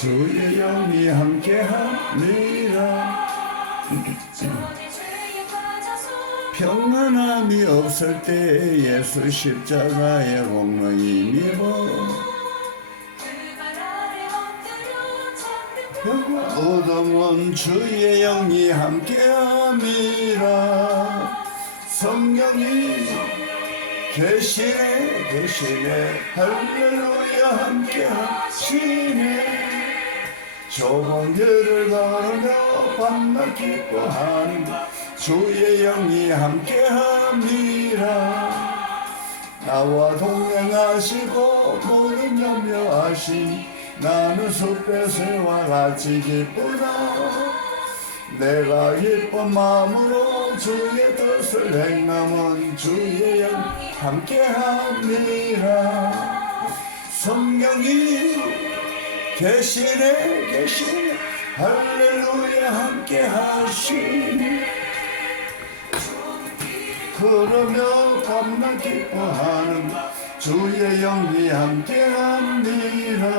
주의 영이 함께하니라. 평안함이 없을 때 예수 십자가의 공로이 미워 어둠은 주의 영이 함께함이라. 성령이 계시네 할렐루야 함께하시네. 좁은 길을 걸으며 밤낮 기뻐하는 주의 영이 함께함이라. 나와 동행하시고 모든 염려하신 나는 숲의 새와 같이 기쁘다. 내가 기쁜 마음으로 주의 뜻을 행함은 주의 영 함께함이라. 성령이 계시네 할렐루야 함께하시네. 그러며 밤낮 기뻐하는 주의 영이 함께합니다.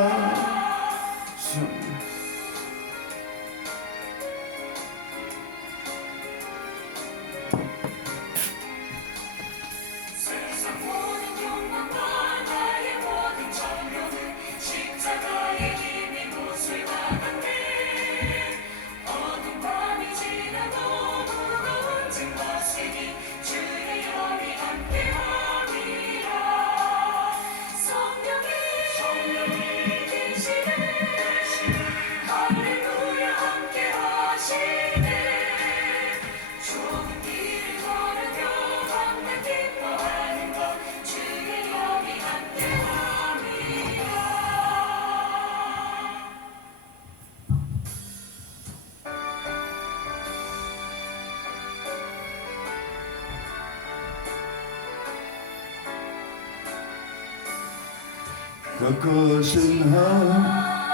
그것은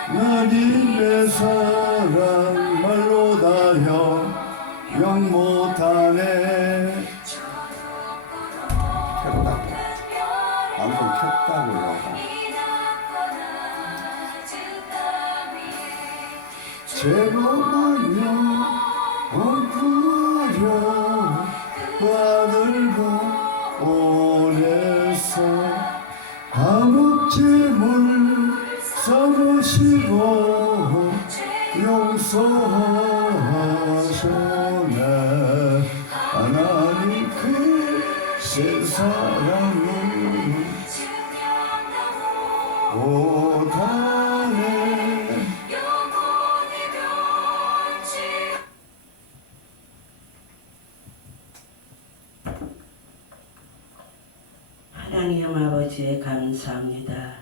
하나님의 사랑 말로 다여 영 못하네. 켰다고 방금 켰다고요. 제법하며 구하려 아들과 보냈어. 감옥제물 삼으시고 용서하셨네. 하나님 크신 사랑은 못하네. 하나님 아버지 감사합니다.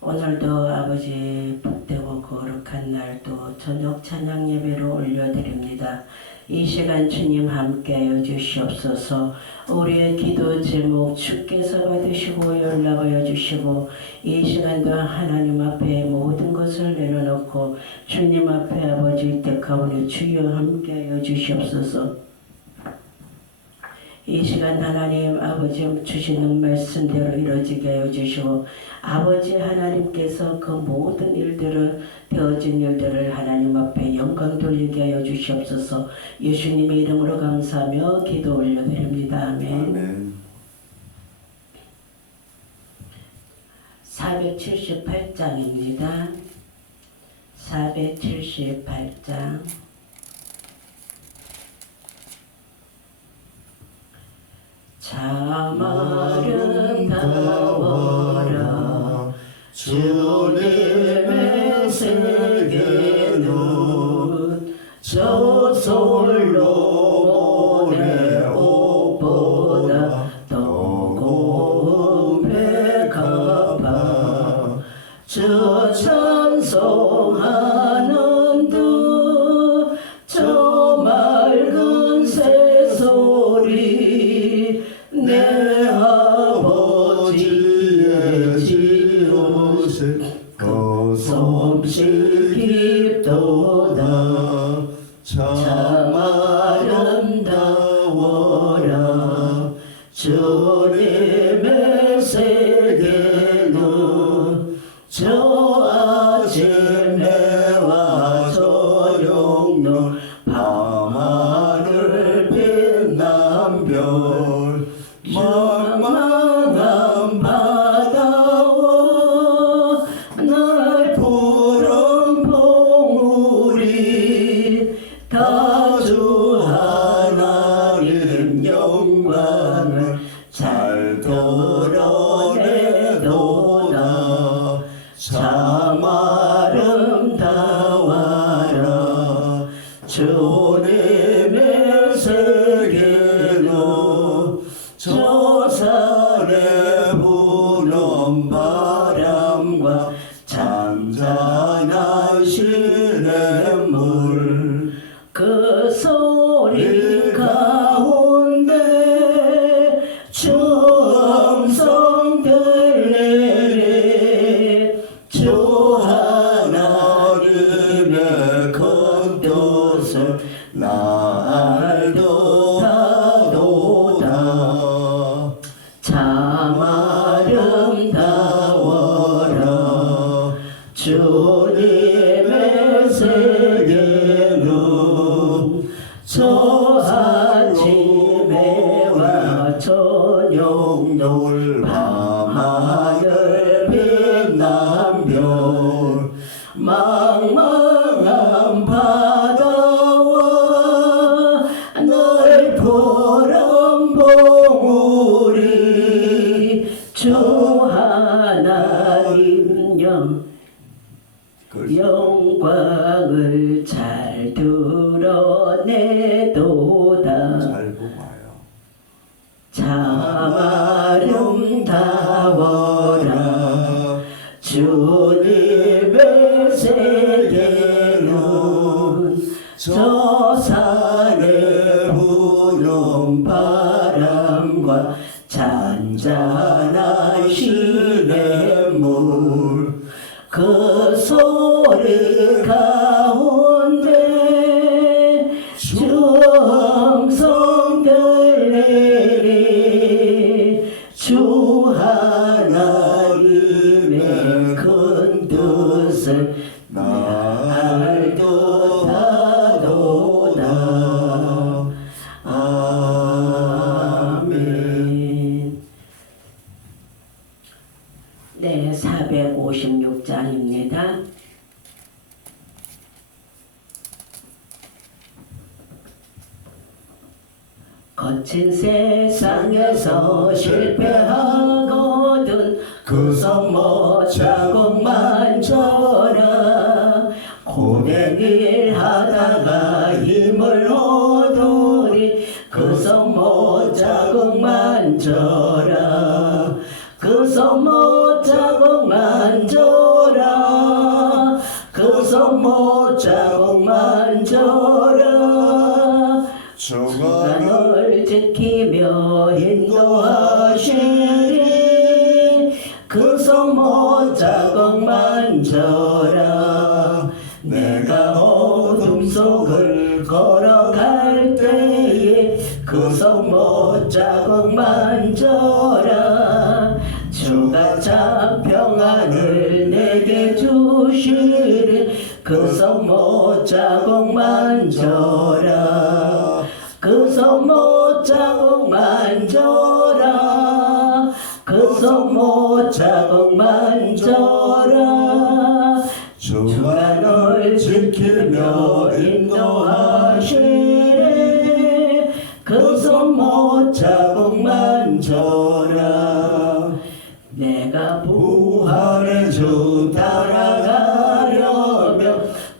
오늘도 아버지 복되고 거룩한 날도 저녁 찬양 예배로 올려드립니다. 이 시간 주님 함께하여 주시옵소서. 우리의 기도 제목 주께서 받으시고 연락하여 주시고 이 시간도 하나님 앞에 모든 것을 내려놓고 주님 앞에 아버지 택하오니 주여 함께하여 주시옵소서. 이 시간 하나님 아버지 주시는 말씀대로 이루어지게 하여 주시고 아버지 하나님께서 그 모든 일들을 되어진 일들을 하나님 앞에 영광 돌리게 하여 주시옵소서. 예수님의 이름으로 감사하며 기도 올려드립니다. 아멘. 아멘. 478장입니다. 478장 참 아름다워라 주님의 세계는 저솔로 모래 옷보다 더 고운 배가봐 저 찬송하는 듯저 맑은 새소리 내 아버지의 지옷에 거솜씨 깊도다 참 아름다워라 주님의 세계는 저 아침에 밤하늘 빛난 별 망망한 바다와 날 푸른 봉우리 다 주 하나님 영광을 잘 드러내도다 참 아름다워라 주님의 세계로 저 산에 부는 바람과 잔잔한 시냇물 그 소리 가운데 주 음성 들리니 주 하나님의 큰 뜻을 나 알도다도다 참 아름다워라 주님의 세계는 저 아침에 와 저녁놀 밤하늘 빛난 별 망망한 바다와 널 푸른 봉우리 주 하나님 영광을 잘 드러내도다 잘 보아요 참 아름다워라 주님의 세계는 저 산에 부는 바람과 잔잔한 시냇물 그 소리 가운데 주 음성 들리니 주 하나님의 큰 뜻을 나 알도다도다 아멘. 네, 456장입니다. 거친 세상에서 실패하거든 그 손못 자국만 져라 고백일 하다가 힘을 얻으리 그 손못 자국만 져라 그 손못 자국만 져라 그 손못 자국만 져라 주가 널 지키며 인도하시리 그 손못 자국만 져라 내가 어둠 속을 걸어갈 때에 그 손못 자국만 져라 주가 참 평안을 내게 주시리 그 손못 자국만 져라 그 손못 자국만 져라 그 손못 자국만 져라 주가 널 지키며 인도하시리 그 손못 자국만 져라 내가 부활의 주 따라가려면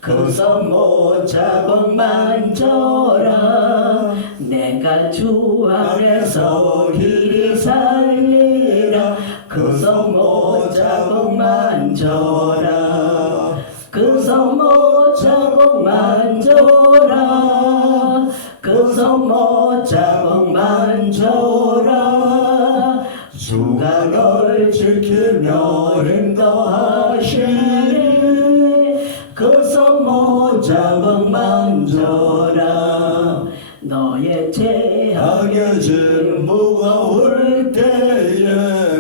그 손못 자국만 져라 내가 주 안에서 길이 살리라 그 손못 자국만 져라 그 손못 자국만 져라 그 손못 자국만 져라 주가 널 지키며 인도하시리 그 손못 자국만 져라 너의 죄악의 짐 무거울 때에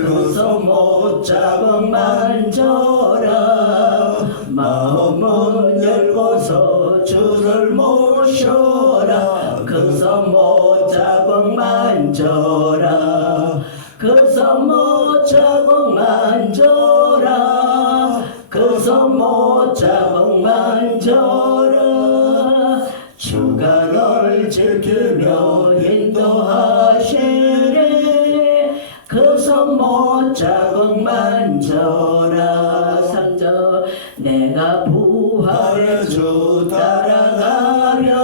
그 손못 자국만 져라 마음은 열고서 주를 모시 모셔라 그 손못 자국 만져라 그 손못 자국 만져라 그 손못 자국 만져라 주가 널 지키며 인도하시네 그 손못 자국 만져라 3절 내가 부활의 주 따라가려면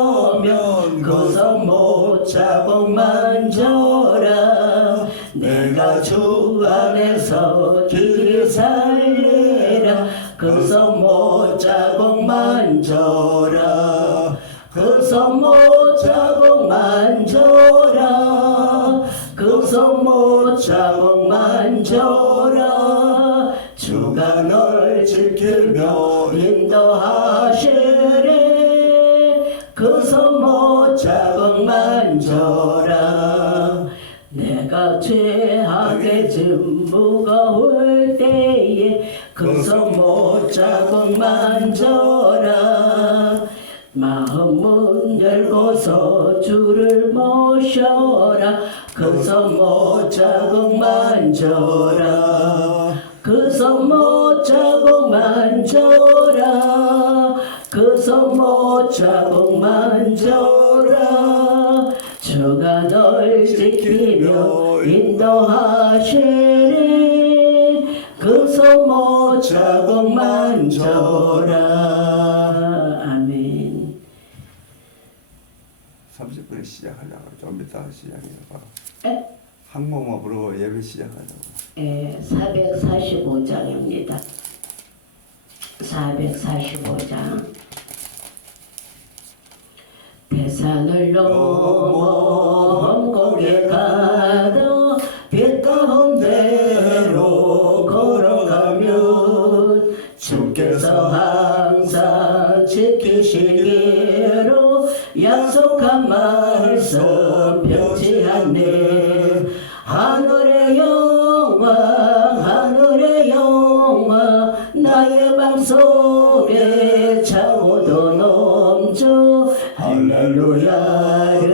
그 손못 자국 만져라 내가 주 안에서 길 살리라 그 손못 자국 만져라 그 손못 자국 만져라 그 손못 자국 만져라 주가 널 지키며 인도하시네 그 손못 자국 만져라 내가 죄악의 짐 무거울 때에 그 손못 자국 만져라 마음 문 열고서 주를 모셔라 그 손못 자국 만져라 그 손못 자국 만져라 그 손못 자국 만져라 주가 널 지키며 인도하시네 그 손못 자국 만져라 아멘 30분에 시작하려고 좀 이따 시작해봐. 에? 한국어 부르고 예배 시작하려고. 예, 445장입니다. 445장 대산을 넘어 험곡에 가도 빛 가운데로 걸어가면 주께서 항상 지키시기로 약속한 말씀 변치 않네 하늘의 영광 나의 맘속에 차고도 넘쳐 할렐루야를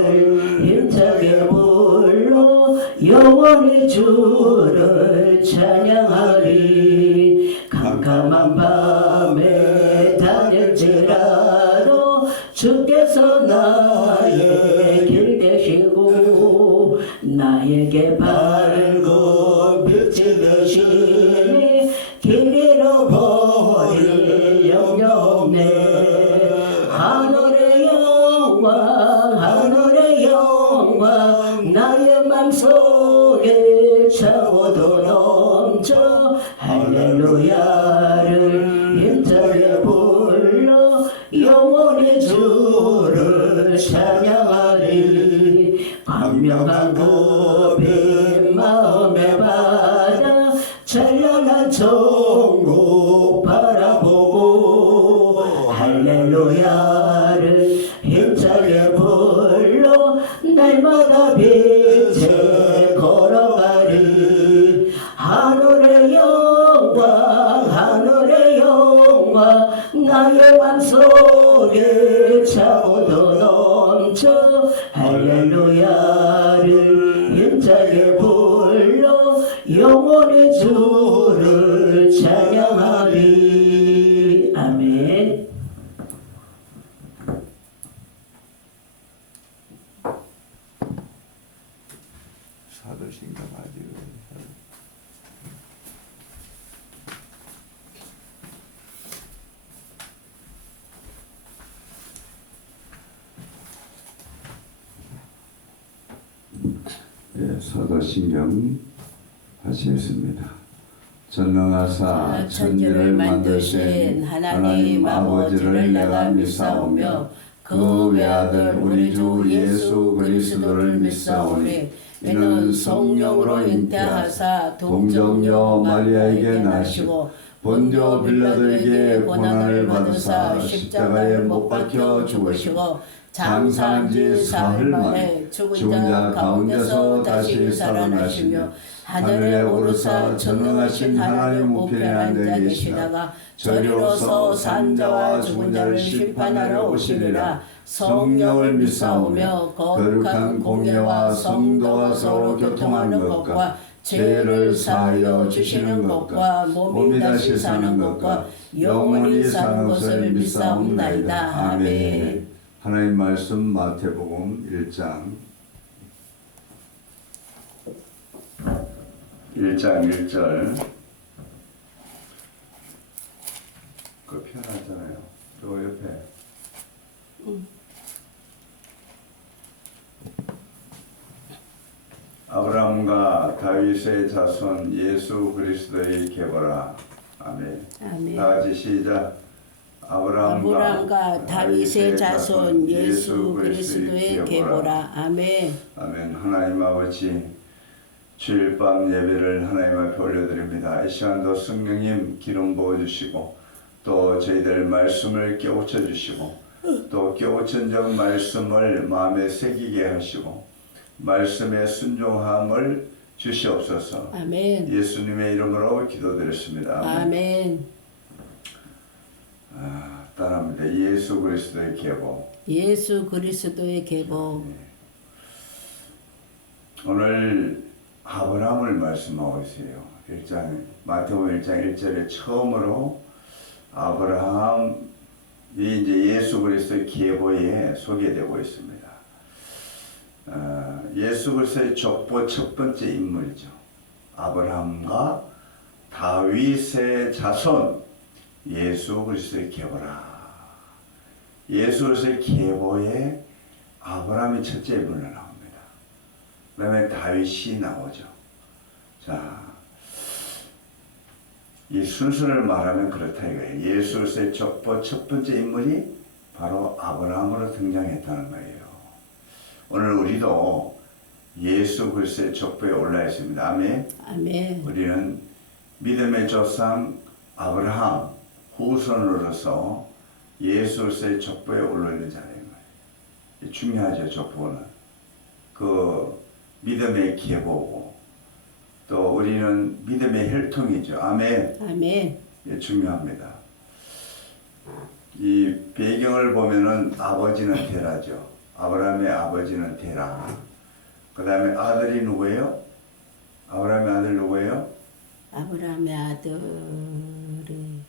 힘차게 불러 영원히 주를 찬양하리 캄캄한 밤에 다닐지라도 주께서 나의 길 되시고 나에게 밝은 빛이 되시니 길 잃어버릴 영영 없네 하늘의 영광 나의 맘속에 차고도 넘쳐 할렐루야를 힘차게 불러 영원히 주를 찬양하리 광명한 그빛 마음에 받아 찬란한 천국 바라보고 할렐루야를 힘차게 불러 날마다 빛에 걸어가리 하늘의 영광 나의 맘속에 차고도 넘쳐 할렐루야를 힘차게 불러 영원히 주를 찬양하리 아멘 사도신경 아주 사도신경 하시겠습니다. 전능하사 천지를 만드신 하나님 아버지를 내가 믿사오며 그 외아들 우리 주 예수 그리스도를 믿사오니 이는 성령으로 잉태하사 동정녀 마리아에게 나시고 본조 빌라도에게 고난을 받으사 십자가에 못 박혀 죽으시고 장사한 지 사흘 만에 죽은 자 가운데서 다시 살아나시며 하늘에 오르사 전능하신 하나님 우편에 앉아 계시다가 저리로서 산 자와 죽은 자를 심판하러 오시리라. 성령을 믿사오며 거룩한 공예와 성도와 서로 교통하는 것과 죄를 사하여 주시는 것과 몸이 다시 사는 것과 영원히 사는 것을 믿사옵나이다. 아멘. 하나님 말씀 마태복음 1장 1절 그 편하잖아요. 요 옆에 아브라함과 다윗의 자손 예수 그리스도의 계보라. 아멘. 아멘. 다 같이 시작. 아브라함과 다윗의 자손 예수 그리스도의 계보라. 아멘. 아멘. 하나님 아버지, 주일 밤 예배를 하나님 앞에 올려드립니다. 이 시간도 성령님 기름 부어주시고 또 저희들 말씀을 깨우쳐 주시고 또 깨우친 적 말씀을 마음에 새기게 하시고 말씀에 순종함을 주시옵소서. 아멘. 예수님의 이름으로 기도드렸습니다. 아멘. 따라합니다. 예수 그리스도의 계보. 예수 그리스도의 계보. 오늘 아브라함을 말씀하고 있어요. 마태복음 1장 1절에 처음으로 아브라함이 이제 예수 그리스도의 계보에 소개되고 있습니다. 예수 그리스도의 족보 첫 번째 인물이죠. 아브라함과 다윗의 자손 예수 그리스도의 계보라. 예수 그리스도의 계보에 아브라함이 첫째 인물로 나옵니다. 그 다음에 다윗이 나오죠. 자, 이 순서를 말하면 그렇다 이거예요. 예수 그리스도의 족보 첫 번째 인물이 바로 아브라함으로 등장했다는 거예요. 오늘 우리도 예수 그리스도의 족보에 올라 있습니다. 아멘. 아멘. 우리는 믿음의 조상 아브라함 후손으로서 예수 그리스도의 족보에 올라 있는 자리인 거예요. 중요하죠. 족보는 그 믿음의 계보고 또 우리는 믿음의 혈통이죠. 아멘. 아멘. 예, 중요합니다. 이 배경을 보면은 아버지는 데라죠. 아브라함의 아버지는 데라. 그 다음에 아들이 누구예요? 아브라함의 아들 누구예요? 아브라함의 아들이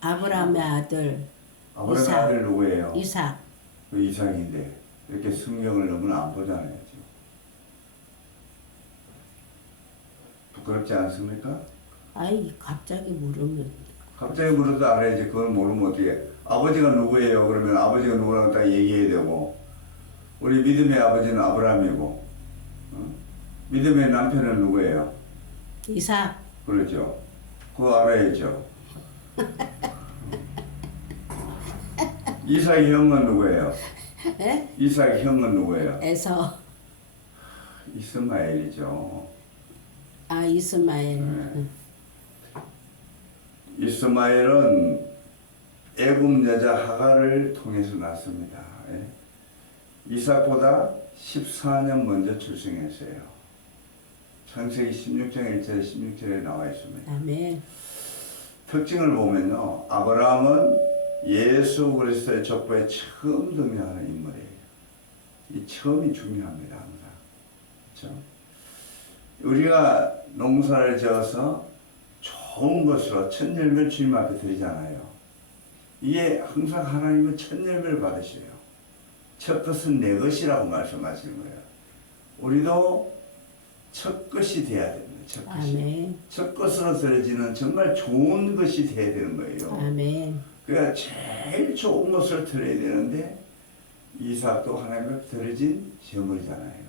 아브라함의 아들 아브라함의 이삭. 아들 누구예요? 이삭. 그 이삭인데 이렇게 성경을 너무 안 보잖아요. 지금. 부끄럽지 않습니까? 아이 갑자기 물으면 갑자기 물어도 알아야지. 그걸 모르면 어떻게 아버지가 누구예요? 그러면 아버지가 누구라고 딱 얘기해야 되고 우리 믿음의 아버지는 아브라함이고 믿음의 남편은 누구예요? 이삭. 그렇죠. 그거 알아야죠. 이삭의 형은 누구예요? 에? 이삭의 형은 누구예요? 에서. 이스마엘이죠. 아 이스마엘. 네. 이스마엘은 애굽 여자 하갈을 통해서 낳습니다. 이삭보다 14년 먼저 출생했어요. 창세기 16장 1절에 16절에 나와 있습니다. 아멘. 특징을 보면요. 아브라함은 예수 그리스도의 족보에 처음 등장하는 인물이에요. 이 처음이 중요합니다. 항상. 그렇죠? 우리가 농사를 지어서 좋은 것으로 첫 열매를 주님 앞에 드리잖아요. 이게 항상 하나님은 첫 열매를 받으셔요. 첫 것은 내 것이라고 말씀하시는 거예요. 우리도 첫 것이 돼야 됩니다. 첫 것이. 아멘. 첫 것으로 드려지는 정말 좋은 것이 돼야 되는 거예요. 아멘. 그러니까 제일 좋은 것을 드려야 되는데 이삭도 하나님 앞에 드려진 제물이잖아요.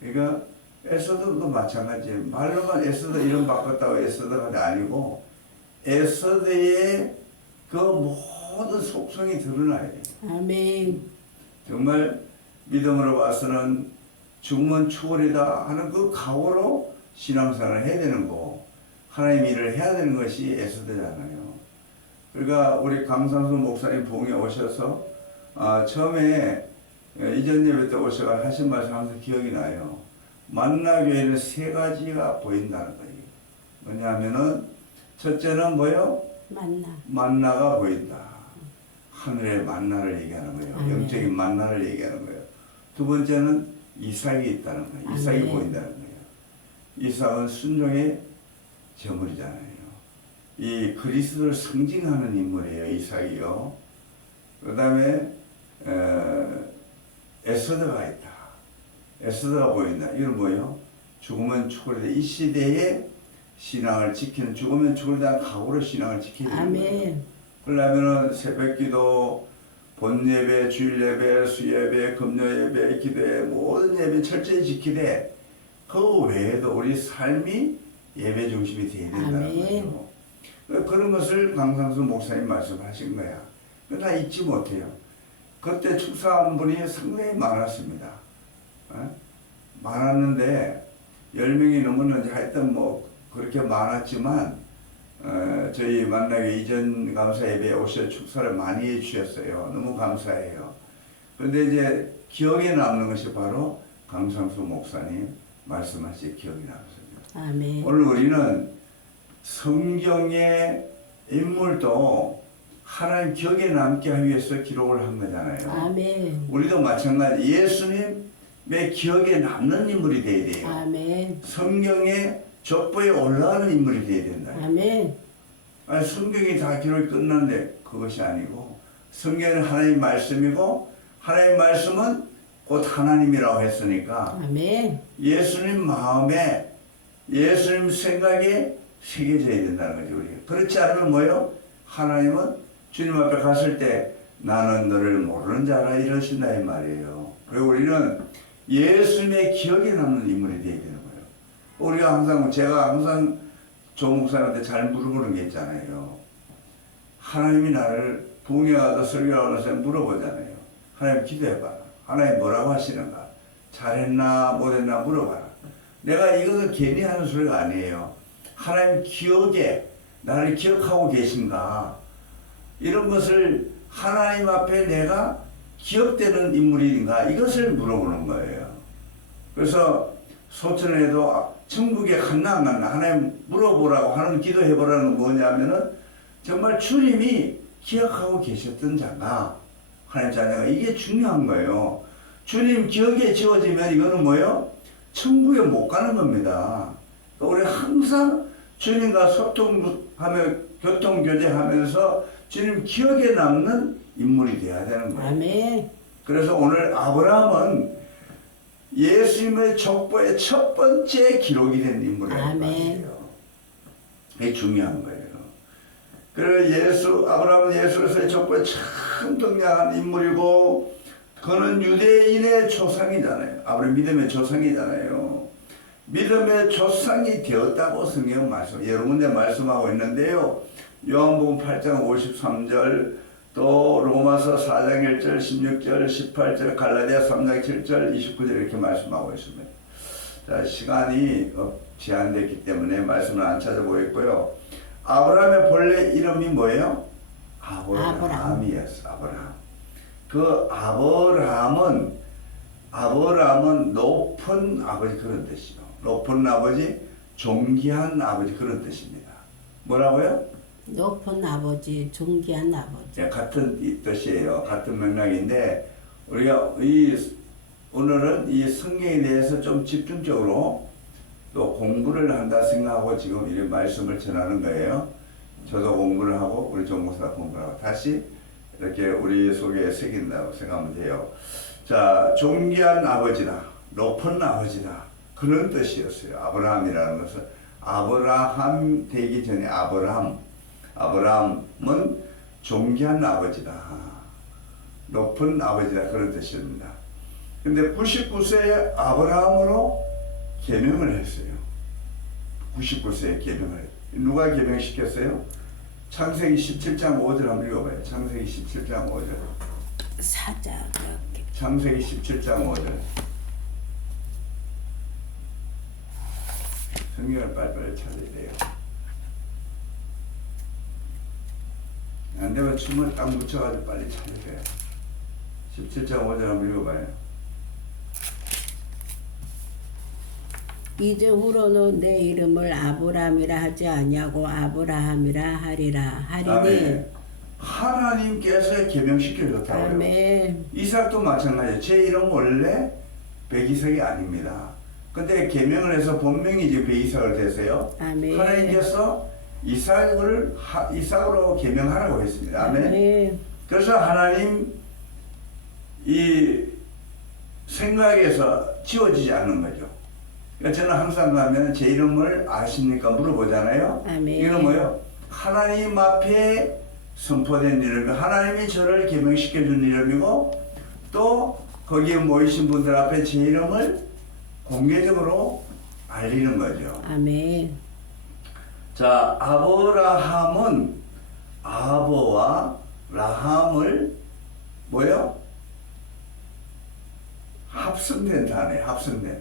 그러니까 에서드도 마찬가지예요. 말로만 에서드 이름 바꿨다고 에서드가 아니고 에서드의 그 모든 속성이 드러나야 돼요. 아멘. 정말 믿음으로 봐서는 죽으면 추월이다 하는 그 각오로 신앙생활을 해야 되는 거고 하나님 일을 해야 되는 것이 에서드잖아요. 그러니까 우리 강상수 목사님 부흥에 오셔서 처음에 이전 예배 때 오셔서 하신 말씀 항상 기억이 나요. 만나교회는 세 가지가 보인다는 거예요. 뭐냐면은 첫째는 뭐요? 만나가 보인다. 하늘의 만나를 얘기하는 거예요. 아멘. 영적인 만나를 얘기하는 거예요. 두 번째는 이삭이 있다는 거예요. 이삭이 아멘. 보인다는 거예요. 이삭은 순종의 제물이잖아요. 이 그리스도를 상징하는 인물이에요. 이삭이요. 그 다음에 에스더가 있다. 에스더가 보인다. 이건 뭐예요? 죽으면 죽으리다. 이 시대에 신앙을 지키는, 죽으면 죽을 대한 각오로 신앙을 지키는 거예요. 그러려면은 새벽기도, 본예배, 주일예배, 수예배, 금요예배, 기도회 모든 예배 철저히 지키되 그 외에도 우리 삶이 예배 중심이 되어야 된다는 거예요. 그런 것을 강상수 목사님 말씀하신 거야. 나 잊지 못해요. 그때 축사한 분이 상당히 많았습니다. 많았는데 10명이 넘었는지 하여튼 뭐 그렇게 많았지만 저희 만나기 이전 감사 예배에 오셔서 축사를 많이 해주셨어요. 너무 감사해요. 그런데 이제 기억에 남는 것이 바로 강상수 목사님 말씀하신 기억이 남습니다. 아멘. 오늘 우리는 성경의 인물도 하나님 기억에 남게 하기 위해서 기록을 한 거잖아요. 아멘. 우리도 마찬가지 예수님의 기억에 남는 인물이 되어야 돼요. 아멘. 성경의 족보에 올라가는 인물이 되어야 된다. 아멘. 아니, 성경이 다 기록이 끝났는데 그것이 아니고 성경은 하나님 말씀이고 하나님 말씀은 곧 하나님이라고 했으니까 아멘. 예수님 마음에 예수님 생각에 새겨져야 된다는 거죠. 우리가. 그렇지 않으면 뭐예요? 하나님은 주님 앞에 갔을 때 나는 너를 모르는 자라 이러신다 이 말이에요. 그리고 우리는 예수님의 기억에 남는 인물이 되어야 되는 거예요. 우리가 항상 제가 항상 조 목사님한테 잘 물어보는 게 있잖아요. 하나님이 나를 부흥회 가서 설교하는 사람 물어보잖아요. 하나님 기도해봐라. 하나님 뭐라고 하시는가? 잘했나 못했나 물어봐라. 내가 이것을 괜히 하는 소리가 아니에요. 하나님 기억에 나를 기억하고 계신가? 이런 것을 하나님 앞에 내가 기억되는 인물인가? 이것을 물어보는 거예요. 그래서 소천에도 천국에 갔나 안 갔나 하나님 물어보라고 하는 기도해보라는 건 뭐냐면은 정말 주님이 기억하고 계셨던 자가 하나님 자녀가 이게 중요한 거예요. 주님 기억에 지워지면 이거는 뭐예요? 천국에 못 가는 겁니다. 우리 항상 주님과 소통하며 교통교제하면서 주님 기억에 남는 인물이 되어야 되는 거예요. 아멘. 그래서 오늘 아브라함은 예수님의 족보의 첫 번째 기록이 된 인물이라는 말이에요. 이게 중요한 거예요. 그래서 아브라함은 예수로서의 족보에 참 등장한 인물이고 그는 유대인의 조상이잖아요. 아브라함 믿음의 조상이잖아요. 믿음의 조상이 되었다고 성경은 여러 군데 말씀하고 있는데요. 요한복음 8장 53절 또 로마서 4장 1절 16절 18절 갈라디아 3장 7절 29절 이렇게 말씀하고 있습니다. 자, 시간이 제한됐기 때문에 말씀을 안 찾아보겠고요. 아브라함의 본래 이름이 뭐예요? 아브라함이었어. 아브라함. 그 아브라함은 높은 아버지 그런 뜻이요. 높은 아버지, 존귀한 아버지 그런 뜻입니다. 뭐라고요? 높은 아버지, 존귀한 아버지. 네, 같은 뜻이에요. 같은 맥락인데 우리가 오늘은 이 성경에 대해서 좀 집중적으로 또 공부를 한다 생각하고 지금 이런 말씀을 전하는 거예요. 저도 공부를 하고 우리 조 목사 공부를 하고 다시 이렇게 우리 속에 새긴다고 생각하면 돼요. 자, 존귀한 아버지다, 높은 아버지다 그런 뜻이었어요. 아브라함이라는 것은 아브라함 되기 전에 아브라함은 존귀한 아버지다, 높은 아버지다 그런 뜻입니다. 근데 99세에 아브라함으로 계명을 했어요. 99세에 계명을 했어요. 누가 계명시켰어요? 창세기 17장 5절 한번 읽어봐요. 창세기 17장 5절. 창세기 17장 5절. 성경을 빨리빨리 찾아야 돼요. 안 되면 춤을 딱 묻혀가지고 빨리 찾으세요. 17장 5절 한번 읽어봐요. 이제후로는 내 이름을 아브람이라 하지 아니하고 아브라함이라 하리라. 하리니. 아멘. 하나님께서 계명시켜 줬다고요. 아멘. 이삭도 마찬가지예요. 제 이름 원래 백이삭이 아닙니다. 근데 계명을 해서 본명이 이제 백이삭을 됐어요. 아멘. 하나님께서 이삭으로 계명하라고 했습니다. 아멘. 아멘. 그래서 하나님 이 생각에서 지워지지 않는 거죠. 그러니까 저는 항상 가면 제 이름을 아십니까 물어보잖아요. 아멘. 이건 뭐예요? 하나님 앞에 선포된 이름이 하나님이 저를 계명시켜 준 이름이고 또 거기에 모이신 분들 앞에 제 이름을 공개적으로 알리는 거죠. 아멘. 자, 아브라함은 아버와 라함을 뭐요? 합성된 단어예요. 합성된.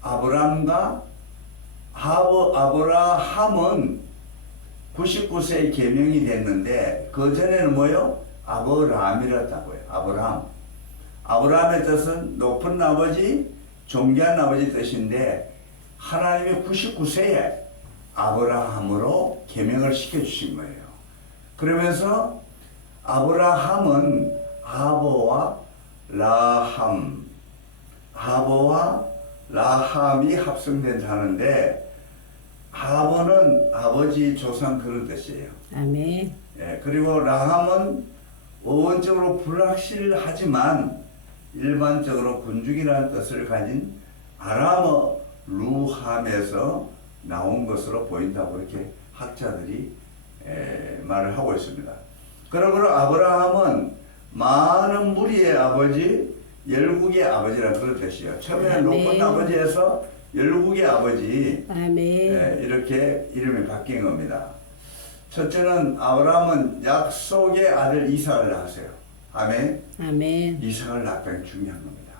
아브라함과 아브라함은 99세에 계명이 됐는데 그 전에는 뭐요? 아브라함이었다고요. 아브라함. 아브라함의 뜻은 높은 아버지, 존귀한 아버지 뜻인데 하나님이 99세에 아브라함으로 계명을 시켜주신 거예요. 그러면서 아브라함은 아버와 라함이 합성된 단어인데 아버는 아버지 조상 그런 뜻이에요. 아멘. 예, 그리고 라함은 어원적으로 불확실하지만 일반적으로 군중이라는 뜻을 가진 아람어 루함에서 나온 것으로 보인다고 이렇게 학자들이 말을 하고 있습니다. 그러므로 아브라함은 많은 무리의 아버지, 열국의 아버지라는 그런 뜻이에요. 처음에는 아멘. 높은 아버지에서 열국의 아버지 아멘. 이렇게 이름이 바뀐 겁니다. 첫째는 아브라함은 약속의 아들 이삭을 낳았어요. 아멘. 아멘. 이삭을 낳았다는 게 중요한 겁니다.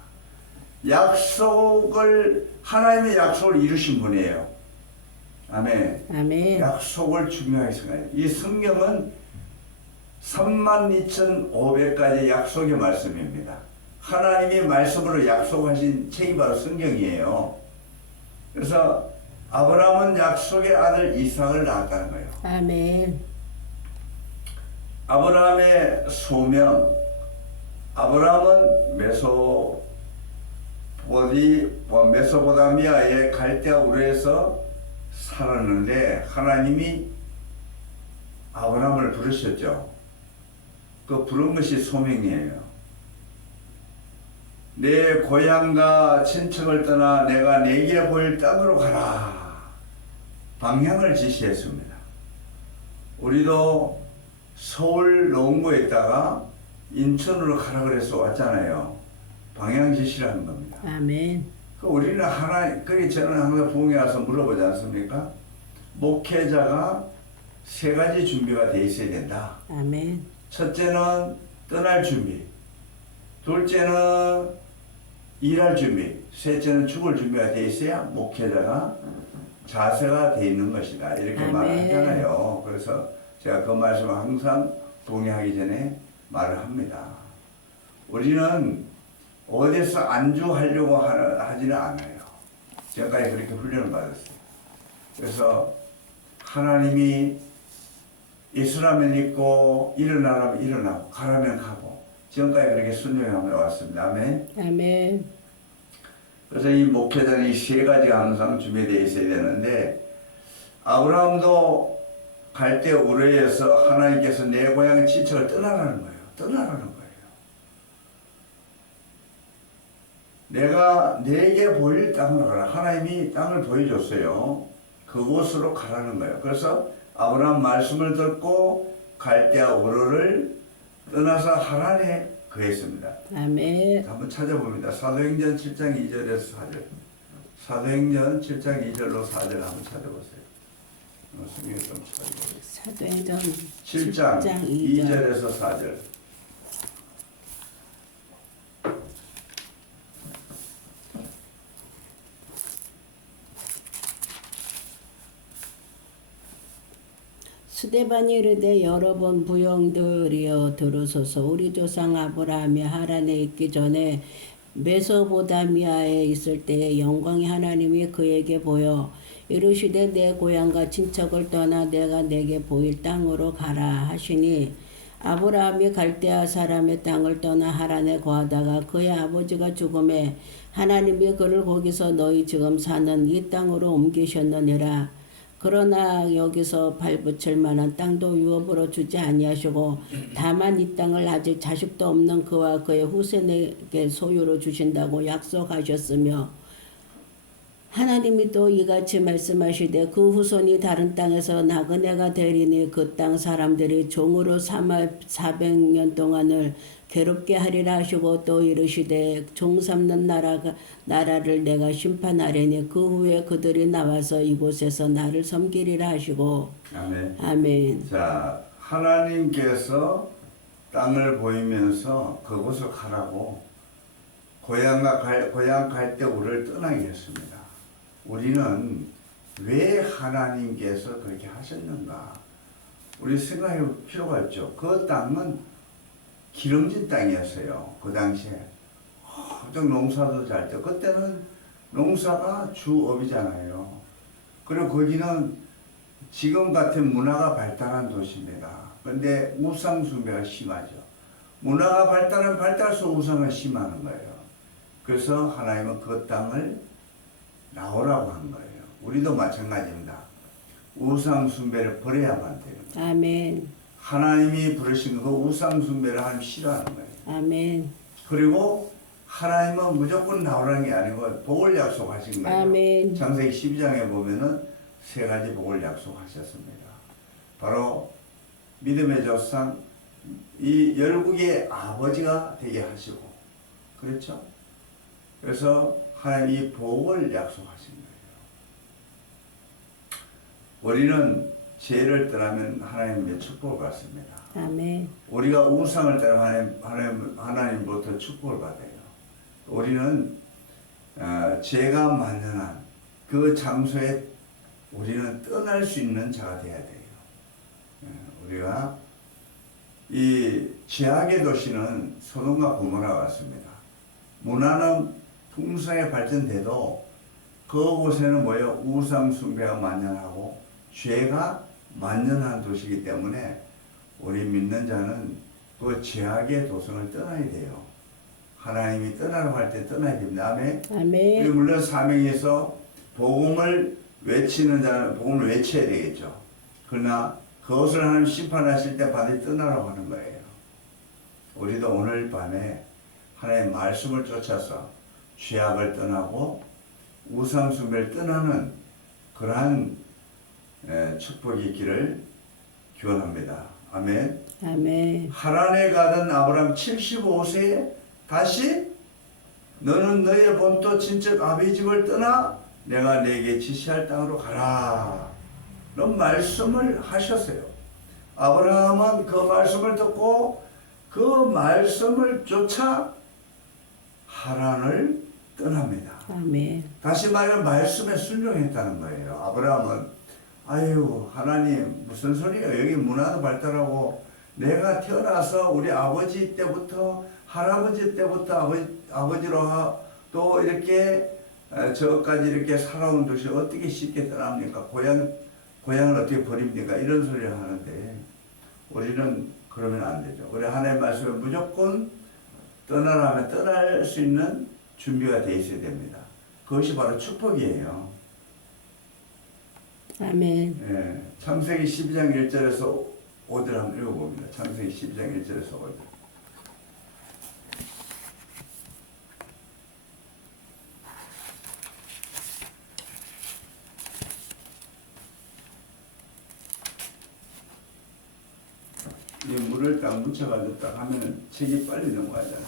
하나님의 약속을 이루신 분이에요. 아멘. 아멘. 약속을 중요하게 생각해요. 이 성경은 32,500가지 약속의 말씀입니다. 하나님이 말씀으로 약속하신 책이 바로 성경이에요. 그래서 아브라함은 약속의 아들 이삭을 낳았다는 거예요. 아멘. 아브라함의 소명. 아브라함은 메소포타미아의 갈대아 우르에서 살았는데 하나님이 아브라함을 부르셨죠. 그 부른 것이 소명이에요. 내 고향과 친척을 떠나 내가 네게 보일 땅으로 가라. 방향을 지시했습니다. 우리도 서울 노원구에 있다가 인천으로 가라 그래서 왔잖아요. 방향 지시를 하는 겁니다. 아멘. 우리는 그게 저는 항상 부흥회 와서 물어보지 않습니까? 목회자가 세 가지 준비가 돼 있어야 된다. 아멘. 첫째는 떠날 준비, 둘째는 일할 준비, 셋째는 죽을 준비가 돼 있어야 목회자가 자세가 돼 있는 것이다. 이렇게 아멘. 말하잖아요. 그래서 제가 그 말씀을 항상 부흥회하기 전에 말을 합니다. 우리는 어디서 안주하려고 하지는 않아요. 지금까지 그렇게 훈련을 받았어요. 그래서 하나님이 있으라면 있고 일어나라면 일어나고 가라면 가고 지금까지 그렇게 순종하며 왔습니다. 아멘. 아멘. 그래서 이 목회자는 이 세 가지가 항상 준비되어 있어야 되는데 아브라함도 갈대 우르에서 하나님께서 내 고향의 친척을 떠나라는 거예요. 떠나라는 거예요. 내가 내게 보일 땅으로 가라. 하나님이 땅을 보여줬어요. 그곳으로 가라는 거예요. 그래서 아브라함 말씀을 듣고 갈대아 우르를 떠나서 하란에 거했습니다. 아멘. 한번 찾아봅니다. 사도행전 7장 2절에서 4절. 사도행전 7장 2절로 4절 한번 찾아보세요. 성경에 좀 찾아보세요. 사도행전 7장 2절. 2절에서 4절. 스데반이 이르되 여러분 부형들이여 들으소서. 우리 조상 아브라함이 하란에 있기 전에 메소보다미아에 있을 때에 영광의 하나님이 그에게 보여 이르시되 내 고향과 친척을 떠나 내가 내게 보일 땅으로 가라 하시니 아브라함이 갈대아 사람의 땅을 떠나 하란에 거하다가 그의 아버지가 죽음에 하나님이 그를 거기서 너희 지금 사는 이 땅으로 옮기셨느니라. 그러나 여기서 발붙일 만한 땅도 유업으로 주지 아니하시고 다만 이 땅을 아직 자식도 없는 그와 그의 후손에게 소유로 주신다고 약속하셨으며 하나님이 또 이같이 말씀하시되 그 후손이 다른 땅에서 나그네가 되리니 그 땅 사람들이 종으로 삼아 400년 동안을 괴롭게 하리라 하시고 또 이르시되 종 삼는 나라를 내가 심판하리니 그 후에 그들이 나와서 이곳에서 나를 섬기리라 하시고 아멘. 아멘. 자, 하나님께서 땅을 보이면서 그곳을 가라고 고향 갈 때 우리를 떠나게 했습니다. 우리는 왜 하나님께서 그렇게 하셨는가? 우리 생각해 볼 필요가 있죠. 그 땅은 기름진 땅이었어요. 그 당시에. 엄청 농사도 잘 때. 그때는 농사가 주업이잖아요. 그리고 거기는 지금 같은 문화가 발달한 도시입니다. 그런데 우상숭배가 심하죠. 문화가 발달할수록 우상은 심하는 거예요. 그래서 하나님은 그 땅을 나오라고 한 거예요. 우리도 마찬가지입니다. 우상숭배를 버려야만 돼요. 아멘. 하나님이 부르신 그 우상숭배를 하나님 싫어하는 거예요. 아멘. 그리고 하나님은 무조건 나오라는 게 아니고 복을 약속하신 거예요. 아멘. 창세기 12장에 보면은 세 가지 복을 약속하셨습니다. 바로 믿음의 조상, 이 열국의 아버지가 되게 하시고, 그렇죠? 그래서 하나님 이 복을 약속하신 거예요. 우리는 죄를 떠나면 하나님의 축복을 받습니다. 아멘. 우리가 우상을 따라 하나님부터 축복을 받아요. 우리는 죄가 만연한 그 장소에 우리는 떠날 수 있는 자가 되어야 돼요. 우리가 이 죄악의 도시는 소돔과 고모라 같습니다. 문화는 풍성하게 발전돼도 그곳에는 뭐예요? 우상 숭배가 만연하고 죄가 만연한 도시이기 때문에 우리 믿는 자는 그 죄악의 도성을 떠나야 돼요. 하나님이 떠나라고 할 때 떠나야 됩니다. 아멘. 아멘. 물론 사명에서 복음을 외치는 자는 복음을 외쳐야 되겠죠. 그러나 그것을 하나님 심판하실 때 반드시 떠나라고 하는 거예요. 우리도 오늘 밤에 하나님의 말씀을 쫓아서 죄악을 떠나고 우상숭배를 떠나는 그러한 축복이 있기를 기원합니다. 아멘. 아멘. 하란에 가던 아브라함 75세에 다시 너는 너의 본토 친척 아비 집을 떠나 내가 내게 지시할 땅으로 가라. 그런 말씀을 하셨어요. 아브라함은 그 말씀을 듣고 그 말씀을 쫓아 하란을 떠납니다. 아멘. 다시 말하면 말씀에 순종했다는 거예요. 아브라함은 아유 하나님 무슨 소리예요. 여기 문화도 발달하고 내가 태어나서 우리 아버지 때부터 할아버지 때부터 아버지로 또 이렇게 저까지 이렇게 살아온 도시 어떻게 쉽게 떠납니까? 고향을 어떻게 버립니까? 이런 소리를 하는데 우리는 그러면 안 되죠. 우리 하나님의 말씀에 무조건 떠나라면 떠날 수 있는 준비가 되어 있어야 됩니다. 그것이 바로 축복이에요. 아멘. 예, 창세기 12장 1절에서 5절 한번 읽어봅니다. 창세기 12장 1절에서 5절. 이 물을 딱 묻혀가지고 딱 하면은 책이 빨리 넘어가잖아요.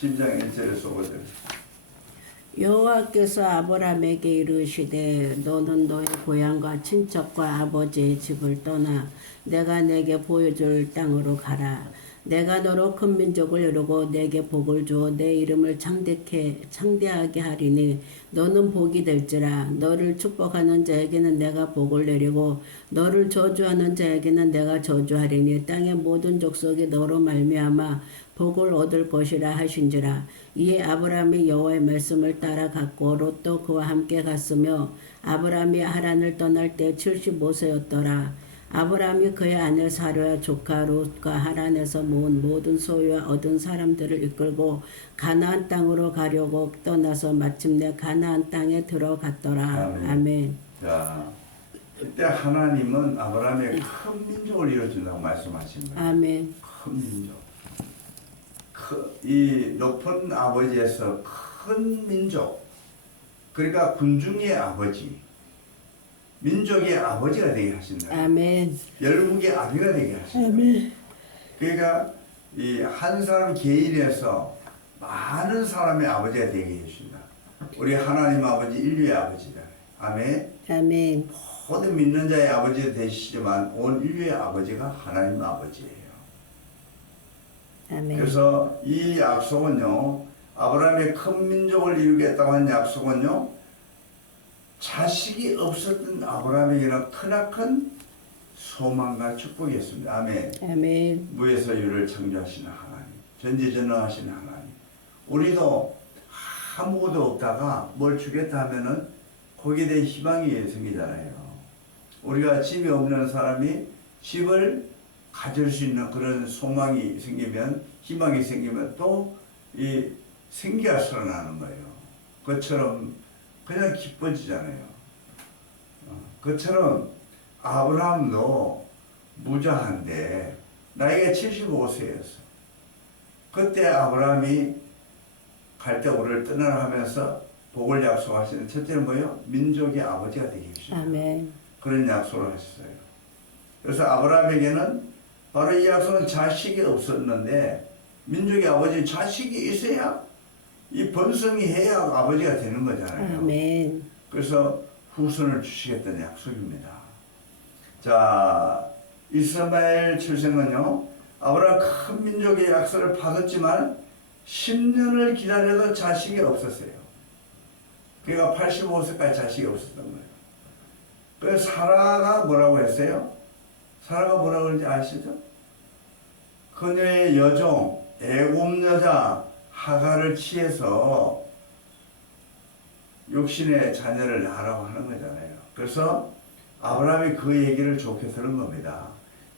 12장 1절에서 5절. 여호와께서 아브라함에게 이르시되 너는 너의 고향과 친척과 아버지의 집을 떠나 내가 내게 보여줄 땅으로 가라. 내가 너로 큰 민족을 이루고 내게 복을 주어 내 이름을 창대하게 하리니 너는 복이 될지라. 너를 축복하는 자에게는 내가 복을 내리고 너를 저주하는 자에게는 내가 저주하리니 땅의 모든 족속이 너로 말미암아 복을 얻을 것이라 하신지라. 이에 아브라함이 여호와의 말씀을 따라갔고 롯도 그와 함께 갔으며 아브라함이 하란을 떠날 때 75세였더라. 아브라함이 그의 아내 사라와 조카 롯과 하란에서 모은 모든 소유와 얻은 사람들을 이끌고 가나안 땅으로 가려고 떠나서 마침내 가나안 땅에 들어갔더라. 아멘. 아멘. 자, 그때 하나님은 아브라함의 큰 민족을 이루어준다고 말씀하신 거예요. 아멘. 큰 민족. 이 높은 아버지에서 큰 민족. 그러니까 군중의 아버지. 민족의 아버지가 되게 하신다. 아멘. 열국의 아비가 되게 하신다. 아멘. 그러니까 이 한 사람 개인에서 많은 사람의 아버지가 되게 해주신다. 우리 하나님 아버지 인류의 아버지다. 아멘. 아멘. 모든 믿는 자의 아버지 되시지만 온 인류의 아버지가 하나님 아버지예요. 아멘. 그래서 이 약속은요, 아브라함의 큰 민족을 이루겠다고 한 약속은요, 자식이 없었던 아브라함에게는 크나큰 소망과 축복이었습니다. 아멘. 아멘. 무에서 유를 창조하시는 하나님, 전지전능하시는 하나님. 우리도 아무것도 없다가 뭘 주겠다 하면은 거기에 대한 희망이 생기잖아요. 우리가 집이 없는 사람이 집을 가질 수 있는 그런 소망이 생기면, 희망이 생기면 또 이 생기가 살아나는 거예요. 그것처럼 그냥 기뻐지잖아요. 그것처럼 아브라함도 무자한데 나이가 75세였어. 그때 아브라함이 갈 때 우리를 떠나라 하면서 복을 약속하시는 첫째는 뭐예요? 민족의 아버지가 되게 해주신다. 아멘. 그런 약속을 하셨어요. 그래서 아브라함에게는 바로 이 약속은 자식이 없었는데 민족의 아버지 자식이 있어야 이 번성이 해야 아버지가 되는 거잖아요. 아멘. 그래서 후손을 주시겠다는 약속입니다. 자, 이스마엘 출생은요, 아브라함 큰 민족의 약속을 받았지만 10년을 기다려도 자식이 없었어요. 그러니까 85세까지 자식이 없었던 거예요. 그래서 사라가 뭐라고 했어요? 사라가 뭐라고 그러는지 아시죠? 그녀의 여종, 애굽 여자 하가를 취해서 육신의 자녀를 낳으라고 하는 거잖아요. 그래서 아브라함이 그 얘기를 좋게 들은 겁니다.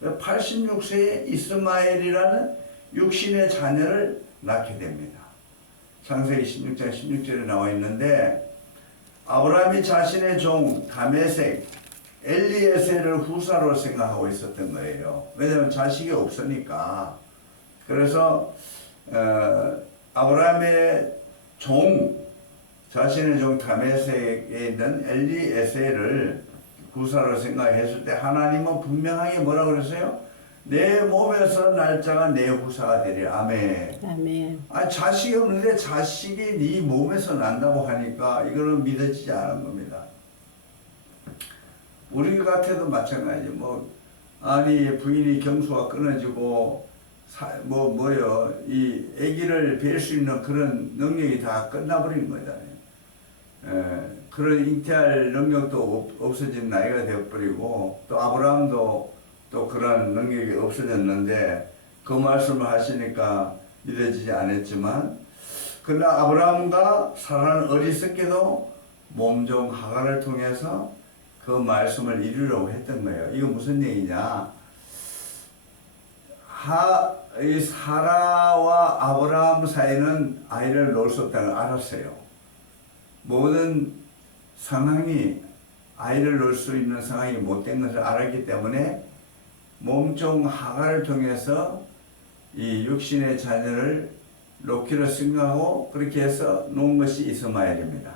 86세에 이스마엘이라는 육신의 자녀를 낳게 됩니다. 창세기 16장 16절에 나와 있는데 아브라함이 자신의 종 다메섹 엘리에셀을 후사로 생각하고 있었던 거예요. 왜냐하면 자식이 없으니까. 그래서 아브라함의 자신의 종 다메섹에 있는 엘리에셀을 후사로 생각했을 때 하나님은 분명하게 뭐라고 그랬어요? 내 몸에서 날짜가 내 후사가 되리라. 아멘. 아멘. 자식이 없는데 자식이 네 몸에서 난다고 하니까 이거는 믿어지지 않은 겁니다. 우리 같아도 마찬가지. 부인이 경수가 끊어지고 이 아기를 뵐 수 있는 그런 능력이 다 끝나버린 거잖아요. 그런 잉태할 능력도 없어진 나이가 되어버리고 또 아브라함도 또 그런 능력이 없어졌는데 그 말씀을 하시니까 믿어지지 않았지만 그러나 아브라함과 사라는 어리석게도 몸종 하가를 통해서 그 말씀을 이루려고 했던 거예요. 이거 무슨 얘기냐? 이 사라와 아브라함 사이는 아이를 놓을 수 없다는 걸 알았어요. 모든 상황이 아이를 놓을 수 있는 상황이 못된 것을 알았기 때문에 몸종 하가를 통해서 이 육신의 자녀를 놓기로 생각하고 그렇게 해서 놓은 것이 이스마엘입니다.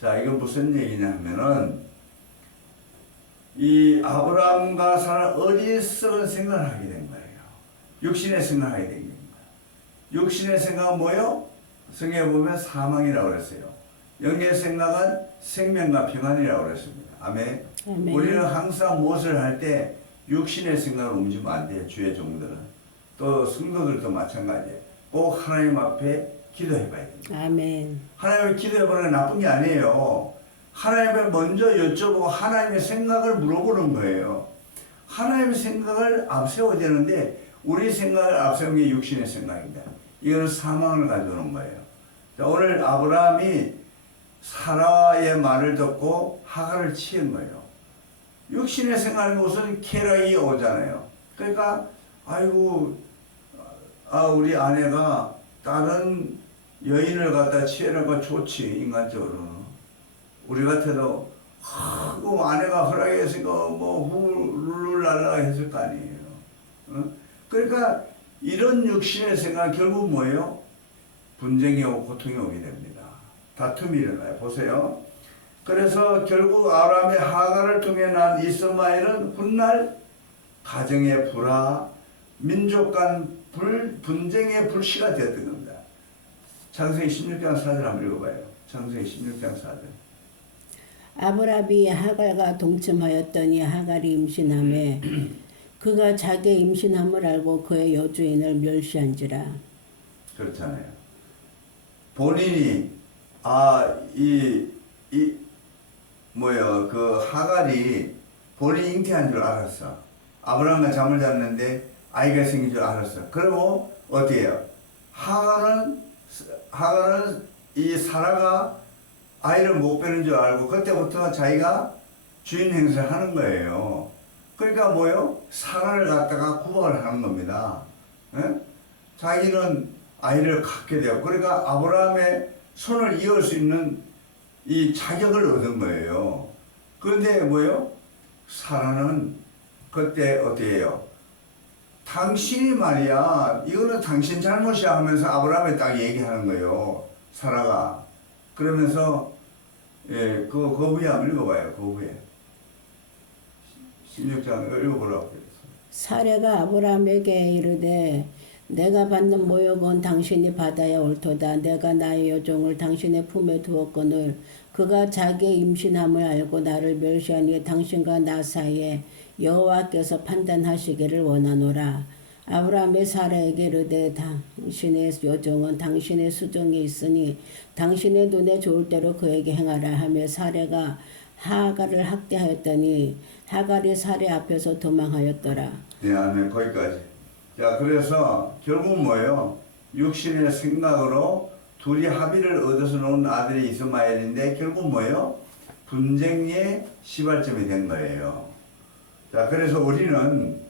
자, 이건 무슨 얘기냐 하면은 이 아브라함과 사라 어리석은 생각을 하게 된 거예요. 육신의 생각을 하게 된 겁니다. 육신의 생각은 뭐예요? 성경에 보면 사망이라고 그랬어요. 영의 생각은 생명과 평안이라고 그랬습니다. 아멘. 아멘. 우리는 항상 무엇을 할 때 육신의 생각을 움직이면 안 돼요. 주의 종들은. 또 성도들도 마찬가지예요. 꼭 하나님 앞에 기도해 봐야 됩니다. 아멘. 하나님을 기도해 보는 게 나쁜 게 아니에요. 하나님께 먼저 여쭤보고 하나님의 생각을 물어보는 거예요. 하나님의 생각을 앞세워야 되는데 우리 생각을 앞세운 게 육신의 생각입니다. 이거는 사망을 가져오는 거예요. 자, 오늘 아브라함이 사라의 말을 듣고 하갈을 치은 거예요. 육신의 생각은 우선 쾌락이 오잖아요. 그러니까 아이고 우리 아내가 다른 여인을 갖다 취해라가 좋지 인간적으로는. 우리 같아도 아내가 허락했으니까 뭐 훌훌랄라 했을 거 아니에요. 그러니까 이런 육신의 생각 결국 뭐예요? 분쟁이 오고 고통이 오게 됩니다. 다툼이 일어나요. 보세요. 그래서 결국 아브라함의 하갈을 통해 난 이스마엘은 훗날 가정의 불화, 민족 간 분쟁의 불씨가 되었던 겁니다. 창세기 16장 4절 한번 읽어봐요. 창세기 16장 4절. 아브라함이 하갈과 동침하였더니 하갈이 임신하매 그가 자기의 임신함을 알고 그의 여주인을 멸시한지라. 그렇잖아요. 본인이 그 하갈이 본인이 잉태한 줄 알았어. 아브라함과 잠을 잤는데 아이가 생긴 줄 알았어. 그리고 어떻게 해요? 하갈은 이 사라가 아이를 못 빼는 줄 알고 그때부터 자기가 주인 행세를 하는 거예요. 그러니까 뭐요? 사라를 갖다가 구박을 하는 겁니다. 예? 자기는 아이를 갖게 되고 그러니까 아브라함의 손을 이을 수 있는 이 자격을 얻은 거예요. 그런데 뭐요? 사라는 그때 어떻게 해요? 당신이 말이야 이거는 당신 잘못이야 하면서 아브라함에 딱 얘기하는 거예요. 사라가. 그러면서 그 후에 한번 읽어봐요. 그 후에 16장 읽어보라고 그랬어. 사례가 아브라함에게 이르되 내가 받는 모욕은 당신이 받아야 옳도다. 내가 나의 여종을 당신의 품에 두었거늘 그가 자기의 임신함을 알고 나를 멸시하니 당신과 나 사이에 여호와께서 판단하시기를 원하노라. 아브라함의 사라에게 이르되 당신의 여종은 당신의 수종에 있으니 당신의 눈에 좋을 대로 그에게 행하라 하며 사례가 하갈을 학대하였더니 하갈이 사례 앞에서 도망하였더라. 네, 아멘. 거기까지. 자, 그래서 결국 뭐예요? 육신의 생각으로 둘이 합의를 얻어서 놓은 아들이 이스마엘인데 결국 뭐예요? 분쟁의 시발점이 된 거예요. 자, 그래서 우리는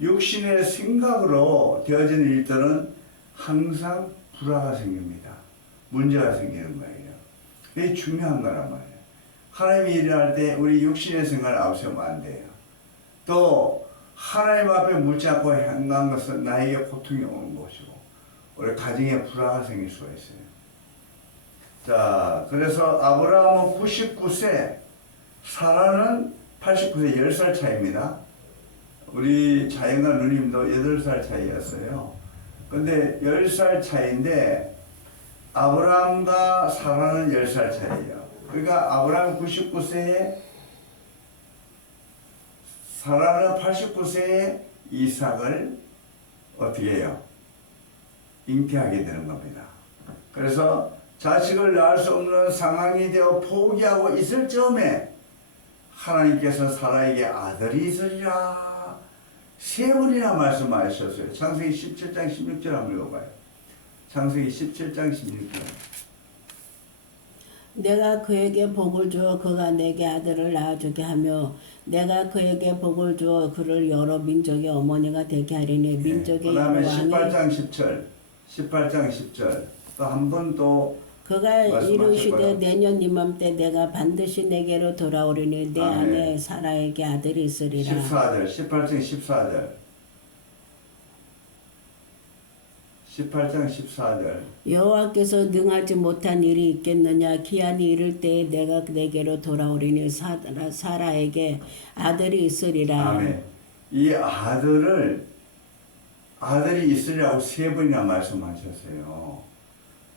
육신의 생각으로 되어지는 일들은 항상 불화가 생깁니다. 문제가 생기는 거예요. 이게 중요한 거란 말이에요. 하나님이 일할 때 우리 육신의 생각을 앞세우면 안 돼요. 또 하나님 앞에 묻지 않고 행한 것은 나에게 고통이 오는 것이고 우리 가정에 불화가 생길 수가 있어요. 자, 그래서 아브라함은 99세, 사라는 89세 10살 차이입니다. 우리 자연과 누님도 8살 차이였어요. 근데 10살 차이인데 아브라함과 사라는 10살 차이예요. 그러니까 아브라함 99세에 사라는 89세에 이삭을 어떻게 해요? 잉태하게 되는 겁니다. 그래서 자식을 낳을 수 없는 상황이 되어 포기하고 있을 즈음에 하나님께서 사라에게 아들이 있으리라 3번이나 말씀하셨어요. 창세기 17장 16절 한번 읽어봐요. 창세기 17장 16절. 내가 그에게 복을 주어 그가 내게 아들을 낳아주게 하며 내가 그에게 복을 주어 그를 여러 민족의 어머니가 되게 하리니 민족의 그 다음에 왕이 18장 10절 또 한 번 또 그가 이르시되 내년 이맘때 내가 반드시 내게로 돌아오리니 내 아내 사라에게 아들이 있으리라. 14절 18장 14절 여호와께서 능하지 못한 일이 있겠느냐 기한이 이를 때에 내가 내게로 돌아오리니 사라에게 아들이 있으리라. 아멘. 이 아들이 있으리라고 3번이나 말씀하셨어요.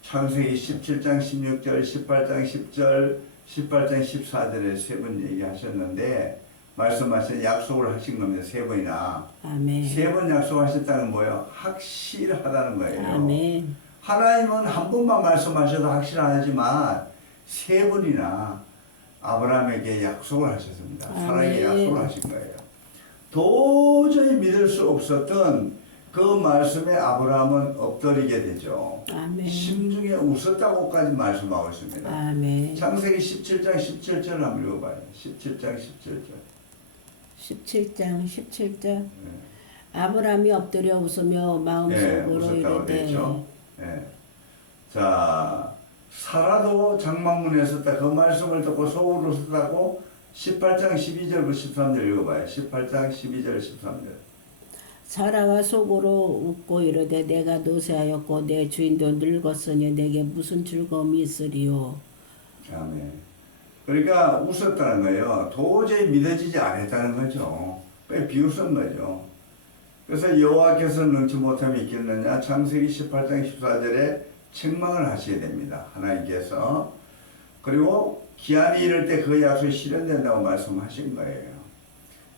창세기 17장 16절, 18장 10절, 18장 14절에 3번 얘기하셨는데 말씀하신 약속을 하신 겁니다. 세 번이나. 아멘. 세 번 약속하셨다는 뭐예요? 확실하다는 거예요. 아멘. 하나님은 한 번만 말씀하셔도 확실하지만 세 번이나 아브라함에게 약속을 하셨습니다. 사랑의 아멘. 약속을 하신 거예요. 도저히 믿을 수 없었던 그 말씀에 아브라함은 엎드리게 되죠. 아멘. 심중에 웃었다고까지 말씀하고 있습니다. 아멘. 창세기 17장 17절 한번 읽어봐요. 17장 17절. 17장 17절. 네. 아브라함이 엎드려 웃으며 마음속으로 웃었다고 이르되 되죠. 예. 자, 사라도 장막문에 섰다. 그 말씀을 듣고 속으로 웃었다고 18장 12절부터 13절 읽어봐요. 18장 12절 13절. 사라가 속으로 웃고 이르되 내가 노쇠하였고 내 주인도 늙었으니 내게 무슨 즐거움이 있으리요. 아멘. 그러니까 웃었다는 거예요. 도저히 믿어지지 않았다는 거죠. 비웃은 거죠. 그래서 여호와께서 능치 못함이 있겠느냐. 창세기 18장 14절에 책망을 하셔야 됩니다. 하나님께서. 그리고 기한이 이를 때 그 약속이 실현된다고 말씀하신 거예요.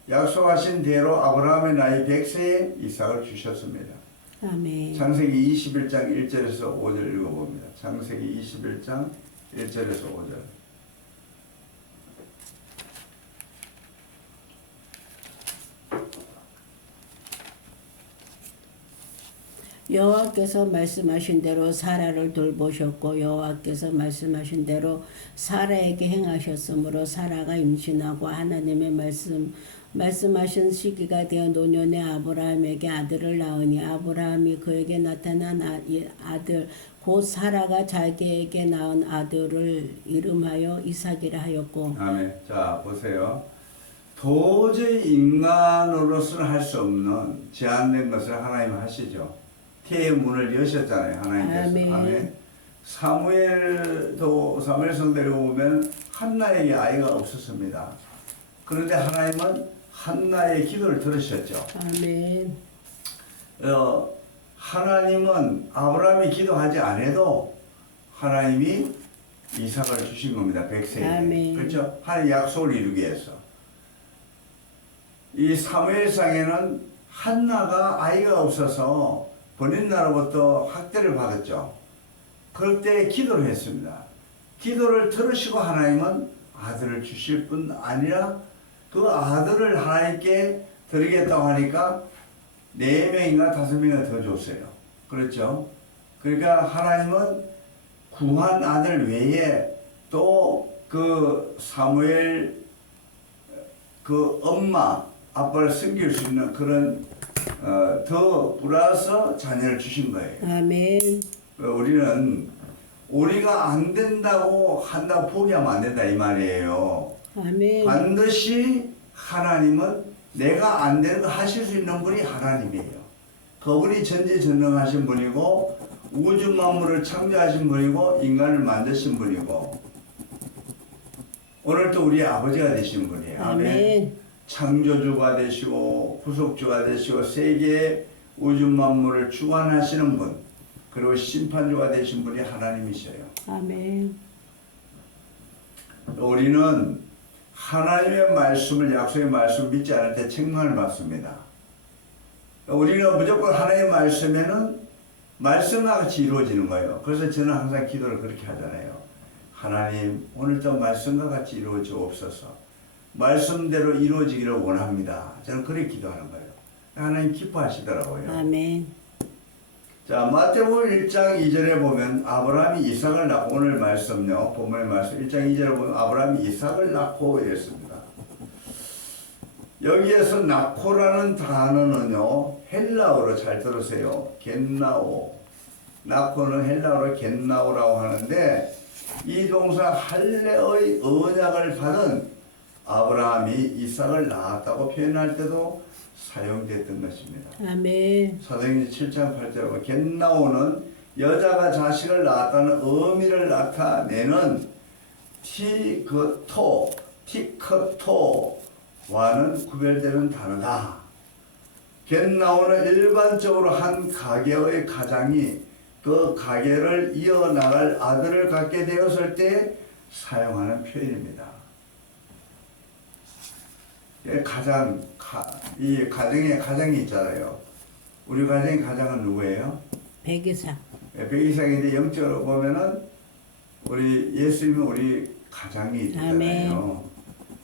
약속하신 대로 아브라함의 나이 100세에 이삭을 주셨습니다. 아멘. 창세기 21장 1절에서 5절 읽어봅니다. 창세기 21장 1절에서 5절. 여호와께서 말씀하신 대로 사라를 돌보셨고 여호와께서 말씀하신 대로 사라에게 행하셨으므로 사라가 임신하고 하나님의 말씀하신 시기가 되어 노년에 아브라함에게 아들을 낳으니 아브라함이 그에게 나타난 아들 곧 사라가 자기에게 낳은 아들을 이름하여 이삭이라 하였고. 아멘. 자, 보세요. 도저히 인간으로서는 할 수 없는 제한된 것을 하나님 하시죠. 태의 문을 여셨잖아요. 하나님께서. 아멘. 아멘. 사무엘 성대를 보면 한나에게 아이가 없었습니다. 그런데 하나님은 한나의 기도를 들으셨죠. 아멘. 하나님은 아브라함이 기도하지 않아도 하나님이 이삭을 주신 겁니다. 100세에. 아멘. 그렇죠? 하나님 약속을 이루기 위해서. 이 사무엘상에는 한나가 아이가 없어서 본인나로부터 학대를 받았죠. 그럴 때 기도를 했습니다. 기도를 들으시고 하나님은 아들을 주실 뿐 아니라 그 아들을 하나님께 드리겠다고 하니까 4명인가 5명이나 더 줬어요. 그렇죠? 그러니까 하나님은 구한 아들 외에 또 그 사무엘 그 엄마 아빠를 섬길 수 있는 그런 더 플러스 자녀를 주신 거예요. 아멘. 우리는 우리가 안 된다고 한다고 포기하면 안 된다 이 말이에요. 아멘. 반드시 하나님은 내가 안 되는 거 하실 수 있는 분이 하나님이에요. 그분이 전지전능하신 분이고 우주 만물을 창조하신 분이고 인간을 만드신 분이고 오늘도 우리의 아버지가 되신 분이에요. 아멘. 창조주가 되시고 구속주가 되시고 세계의 우주 만물을 주관하시는 분 그리고 심판주가 되신 분이 하나님이셔요. 아멘. 우리는 하나님의 말씀을 약속의 말씀을 믿지 않을 때 책망을 받습니다. 우리는 무조건 하나님의 말씀에는 말씀과 같이 이루어지는 거예요. 그래서 저는 항상 기도를 그렇게 하잖아요. 하나님 오늘도 말씀과 같이 이루어지옵소서. 말씀대로 이루어지기를 원합니다. 저는 그렇게 기도하는 거예요. 하나님 기뻐하시더라고요. 아멘. 자, 마태복음 1장 2절에 보면 아브라함이 이삭을 낳고 오늘 말씀요. 본문의 말씀 1장 2절에 보면 아브라함이 이삭을 낳고 이랬습니다. 여기에서 낳고라는 단어는요. 헬라어로 잘 들으세요. 겟나오. 낳고는 헬라어로 겟나오라고 하는데 이 동사 할례의 언약을 받은 아브라함이 이삭을 낳았다고 표현할 때도 사용됐던 것입니다. 아멘. 사도행전 7장 8절에 겟나오는 여자가 자식을 낳았다는 의미를 나타내는 티커토와는 구별되는 단어다. 겟나오는 일반적으로 한 가게의 가장이 그 가게를 이어나갈 아들을 갖게 되었을 때 사용하는 표현입니다. 이 가정의 가장이 있잖아요. 우리 가정의 가장은 누구예요? 백이사. 백이상인데 영적으로 보면은 우리 예수님은 우리 가장이 되잖아요.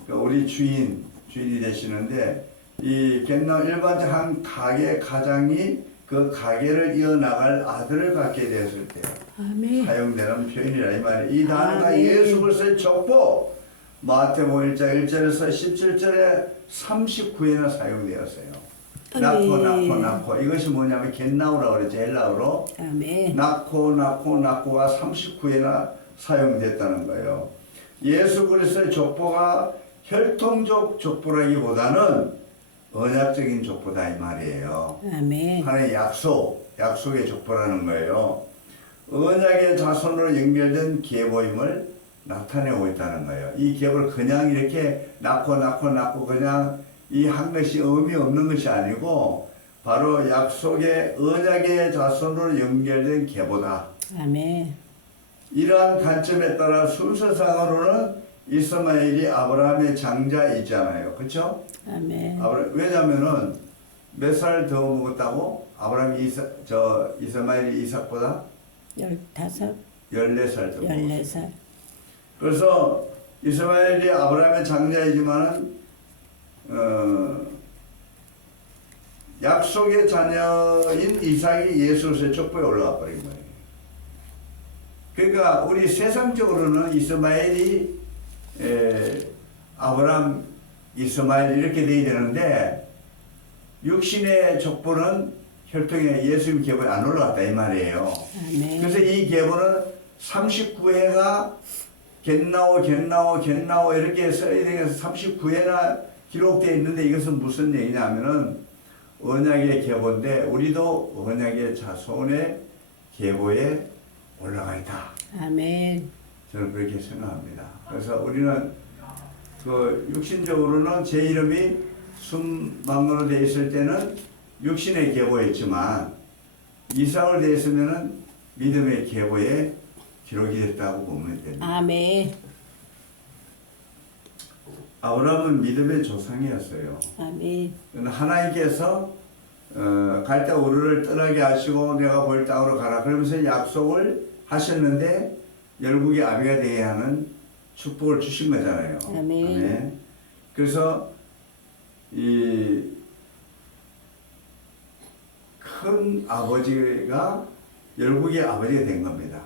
그러니까 우리 주인이 되시는데 이 겟나우 일반적 한 가게 가장이 그 가게를 이어나갈 아들을 갖게 되었을 때 아멘. 사용되는 표현이라 이 말이에요. 이 단어가 아멘. 예수 그리스도의 족보 마태복음 1장 1절에서 17절에 39회나 사용되었어요. 낳고 이것이 뭐냐면 겟나우라고 그러죠. 헬라어로 아멘. 낳고가 39회나 사용됐다는 거예요. 예수 그리스도의 족보가 혈통적 족보라기보다는 언약적인 족보다 이 말이에요. 아멘. 하나의 약속의 족보라는 거예요. 언약의 자손으로 연결된 계보임을 나타내고 있다는 거예요. 이 계보를 그냥 이렇게 낳고 그냥 이 한 것이 의미 없는 것이 아니고 바로 약속의 언약의 자손으로 연결된 계보다. 아멘. 이러한 관점에 따라 순서상으로는 이스마엘이 아브라함의 장자이잖아요. 그렇죠? 아멘. 왜냐면은 몇 살 더 먹었다고? 아브라함이 이스마엘이 이삭보다 15, 14살 더 먹었어요. 14살. 그래서 이스마엘이 아브라함의 장자이지만은 약속의 자녀인 이삭이 예수의 족보에 올라가 버린 거예요. 그러니까 우리 세상적으로는 이스마엘이 아브라함, 이스마엘 이렇게 돼야 되는데 육신의 족보는 혈통에 예수님 계보에 안 올라갔다 이 말이에요. 아멘. 그래서 이 계보는 39회가 겟나오 이렇게 써야 되면서 39회나 기록되어 있는데 이것은 무슨 얘기냐 하면은 언약의 계보인데 우리도 언약의 자손의 계보에 올라가 있다. 아멘. 저는 그렇게 생각합니다. 그래서 우리는 그 육신적으로는 제 이름이 순망로로 되어 있을 때는 육신의 계보였지만 이삭으로 되어 있으면은 믿음의 계보에 기록이 됐다고 보면 됩니다. 아멘. 아브라함은 믿음의 조상이었어요. 아멘. 하나님께서 갈대 우르를 떠나게 하시고 내가 보일 땅으로 가라 그러면서 약속을 하셨는데 열국의 아비가 되게 하는 축복을 주신 거잖아요. 아멘. 그래서 이 큰 아버지가 열국의 아버지가 된 겁니다.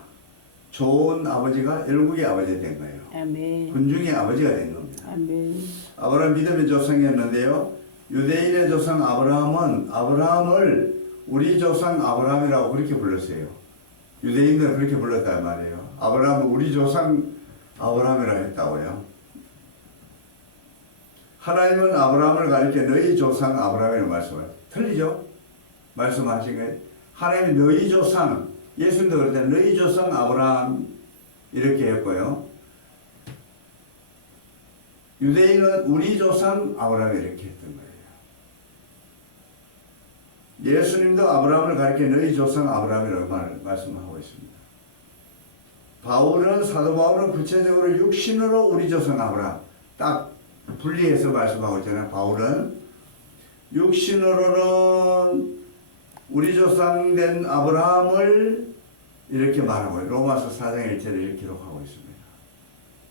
좋은 아버지가 열국의 아버지가 된 거예요. 아멘. 군중의 아버지가 된 겁니다. 아멘. 아브라함 믿음의 조상이었는데요. 유대인의 조상 아브라함은 아브라함을 우리 조상 아브라함이라고 그렇게 불렀어요. 유대인들은 그렇게 불렀단 말이에요. 아브라함은 우리 조상 아브라함이라고 했다고요. 하나님은 아브라함을 가리켜 너희 조상 아브라함이라고 말씀해요. 틀리죠? 말씀하신 거예요. 하나님이 너희 조상, 예수님도 그럴 때 너희 조상 아브라함 이렇게 했고요. 유대인은 우리 조상 아브라함 이렇게 했던 거예요. 예수님도 아브라함을 가리켜 너희 조상 아브라함이라고 말씀하고 있습니다. 사도 바울은 구체적으로 육신으로 우리 조상 아브라함 딱 분리해서 말씀하고 있잖아요. 바울은 육신으로는 우리 조상 된 아브라함을 이렇게 말하고 로마서 4장 1절에 이렇게 기록하고 있습니다.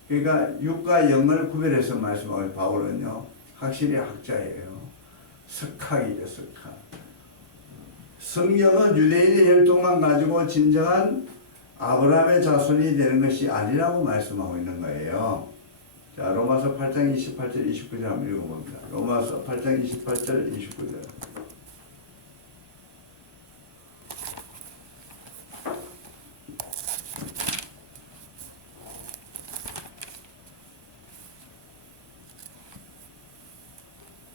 그러니까 육과 영을 구별해서 말씀하고 바울은요 확실히 학자예요. 석학이죠. 석학. 성경은 유대인의 혈통만 가지고 진정한 아브라함의 자손이 되는 것이 아니라고 말씀하고 있는 거예요. 자, 로마서 8장 28절 29절 한번 읽어봅니다. 로마서 8장 28절 29절.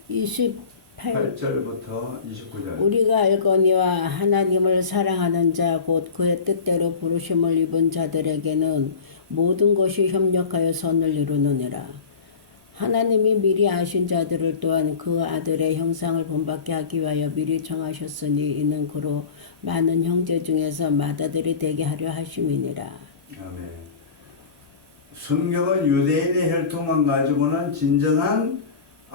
이십팔 8절부터 29절. 우리가 알거니와 하나님을 사랑하는 자 곧 그의 뜻대로 부르심을 입은 자들에게는 모든 것이 협력하여 선을 이루느니라. 하나님이 미리 아신 자들을 또한 그 아들의 형상을 본받게 하기 위하여 미리 정하셨으니 이는 그로 많은 형제 중에서 맏아들이 되게 하려 하심이니라. 아멘. 성경은 유대인의 혈통만 가지고는 진정한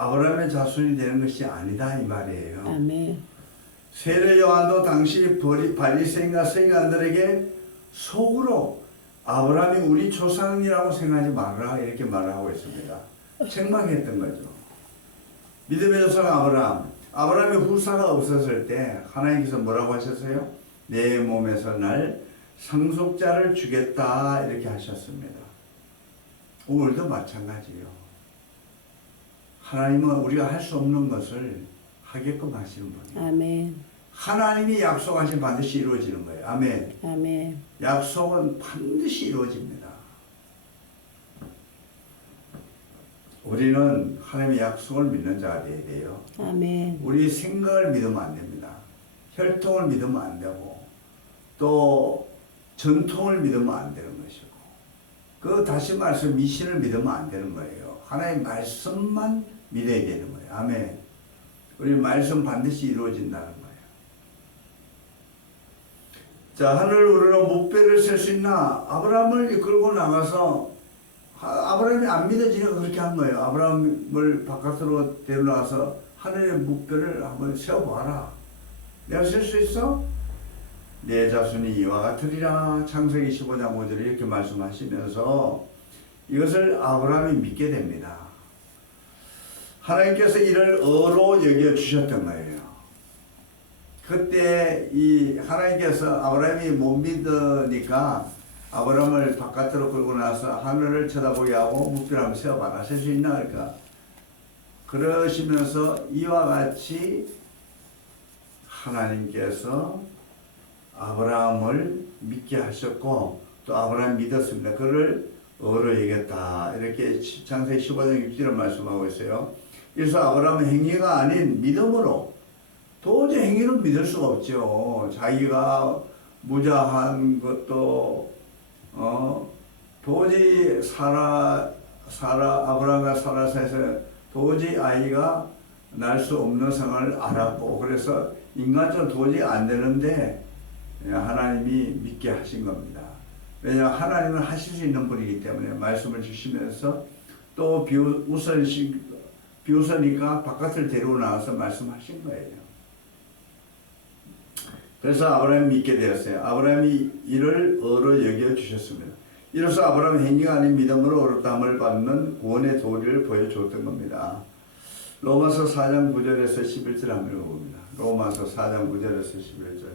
아브라함의 자손이 되는 것이 아니다 이 말이에요. 아멘. 세례 요한도 당시 바리새인과 서기관들에게 속으로 아브라함이 우리 조상이라고 생각하지 말라 이렇게 말하고 있습니다. 책망했던 거죠. 믿음의 조상 아브라함의 후사가 없었을 때 하나님께서 뭐라고 하셨어요? 내 몸에서 날 상속자를 주겠다 이렇게 하셨습니다. 오늘도 마찬가지예요. 하나님은 우리가 할 수 없는 것을 하게끔 하시는 분이에요. 아멘. 하나님이 약속하신 반드시 이루어지는 거예요. 아멘. 아멘. 약속은 반드시 이루어집니다. 우리는 하나님의 약속을 믿는 자가 되어야 돼요. 아멘. 우리 생각을 믿으면 안 됩니다. 혈통을 믿으면 안 되고 또 전통을 믿으면 안 되는 것이고 그 다시 말해서 미신을 믿으면 안 되는 거예요. 하나님의 말씀만 믿어야 되는 거예요. 아멘. 우리 말씀 반드시 이루어진다는 거예요. 자, 하늘을 우러러 목배를 셀 수 있나? 아브라함을 이끌고 나가서 아브라함이 안 믿어지니까 그렇게 한 거예요. 아브라함을 바깥으로 데려나와서 하늘의 목배를 한번 세워봐라. 내가 셀 수 있어? 내 자손이 이와 같으리라. 창세기 15장 5절에 이렇게 말씀하시면서 이것을 아브라함이 믿게 됩니다. 하나님께서 이를 어로 여겨주셨던 거예요. 그때 이 하나님께서 아브라함이 못 믿으니까 아브라함을 바깥으로 끌고 나서 하늘을 쳐다보게 하고 목표를 한번 세워봐라. 셀 수 있나? 그러니까 그러시면서 이와 같이 하나님께서 아브라함을 믿게 하셨고 또 아브라함이 믿었습니다. 그를 어로 여겼다. 이렇게 창세기 15장 6절을 말씀하고 있어요. 그래서 아브라함은 행위가 아닌 믿음으로 도저히 행위는 믿을 수가 없죠. 자기가 무자한 것도 도저히 아브라함과 사라 사이에서 도저히 아이가 날 수 없는 상황을 알았고 그래서 인간적으로 도저히 안 되는데 하나님이 믿게 하신 겁니다. 왜냐하면 하나님은 하실 수 있는 분이기 때문에 말씀을 주시면서 또 비웃으니까 바깥을 데리고 나와서 말씀하신 거예요. 그래서 아브라함이 믿게 되었어요. 아브라함이 이를 어로 여겨주셨습니다. 이로써 아브라함은 행위가 아닌 믿음으로 어렵다함을 받는 구원의 도리를 보여주었던 겁니다. 로마서 4장 9절에서 11절 한번 읽어봅니다. 로마서 4장 9절에서 11절.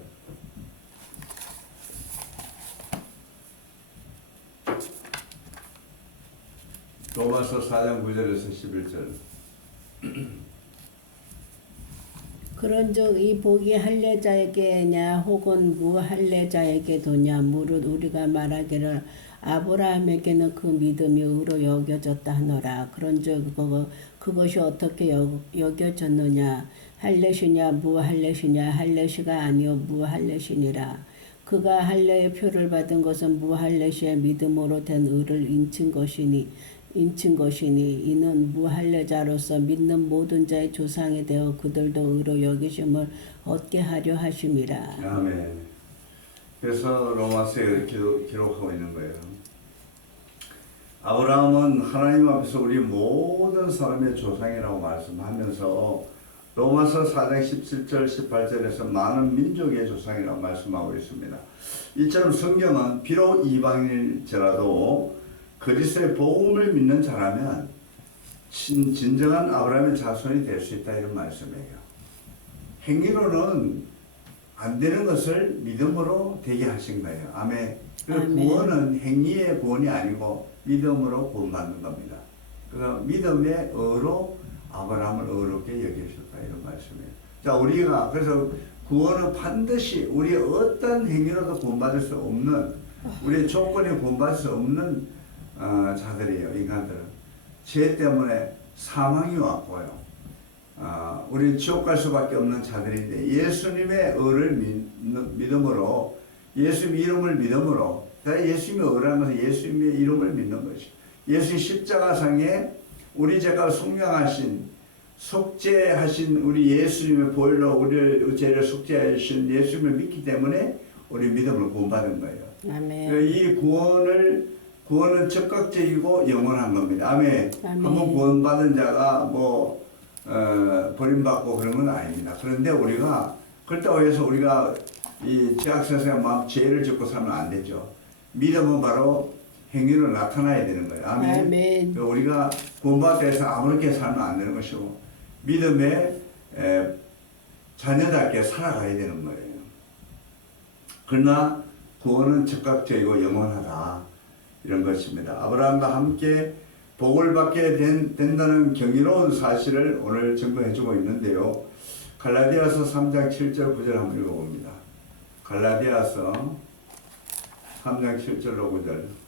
로마서 4장 9절에서 11절. 그런즉 이 복이 할례자에게냐 혹은 무할례자에게도냐 무릇 우리가 말하기를 아브라함에게는 그 믿음이 의로 여겨졌다 하노라. 그런즉 그것이 어떻게 여겨졌느냐? 할례시냐 무할례시냐? 할례시가 아니요 무할례시니라. 그가 할례의 표를 받은 것은 무할례시의 믿음으로 된 의를 인친 것이니 이는 무할례자로서 믿는 모든 자의 조상이 되어 그들도 의로 여기심을 얻게 하려 하심이라. 아멘. 그래서 로마서에 기록하고 있는 거예요. 아브라함은 하나님 앞에서 우리 모든 사람의 조상이라고 말씀하면서 로마서 4장 17절 18절에서 많은 민족의 조상이라고 말씀하고 있습니다. 이처럼 성경은 비록 이방인일지라도 그리스도의 복음을 믿는 자라면 진정한 아브라함의 자손이 될 수 있다 이런 말씀이에요. 행위로는 안 되는 것을 믿음으로 되게 하신 거예요. 아멘. 아멘. 구원은 행위의 구원이 아니고 믿음으로 구원받는 겁니다. 그래서 믿음의 의로 아브라함을 의롭게 여기셨다 이런 말씀이에요. 자, 우리가 그래서 구원은 반드시 우리 어떤 행위로도 구원받을 수 없는 우리의 조건에 구원받을 수 없는 자들이에요. 인간들은 죄 때문에 사망이 왔고요. 우리는 지옥 갈 수밖에 없는 자들인데 예수님의 의를 믿음으로 예수님 이름을 믿음으로 예수님의 의라는 것은 예수님의 이름을 믿는 것이 예수님 십자가상에 우리 죄가 속죄하신 우리 예수님의 보혈로 우리 죄를 속죄하신 예수님을 믿기 때문에 우리 믿음을 구원받은 거예요. 아멘. 이 구원은 즉각적이고 영원한 겁니다. 아멘. 아멘. 한번 구원받은 자가 버림받고 그런 건 아닙니다. 그런데 우리가 그렇다고 해서 우리가 이 제약선생의 마음 죄를 짓고 살면 안 되죠. 믿음은 바로 행위로 나타나야 되는 거예요. 아멘. 아멘. 우리가 구원받기 위해서 아무렇게 살면 안 되는 것이고 믿음의 자녀답게 살아가야 되는 거예요. 그러나 구원은 즉각적이고 영원하다 이런 것입니다. 아브라함과 함께 복을 받게 된다는 경이로운 사실을 오늘 증거해주고 있는데요. 갈라디아서 3장 7절 9절 한번 읽어봅니다. 갈라디아서 3장 7절로 9절.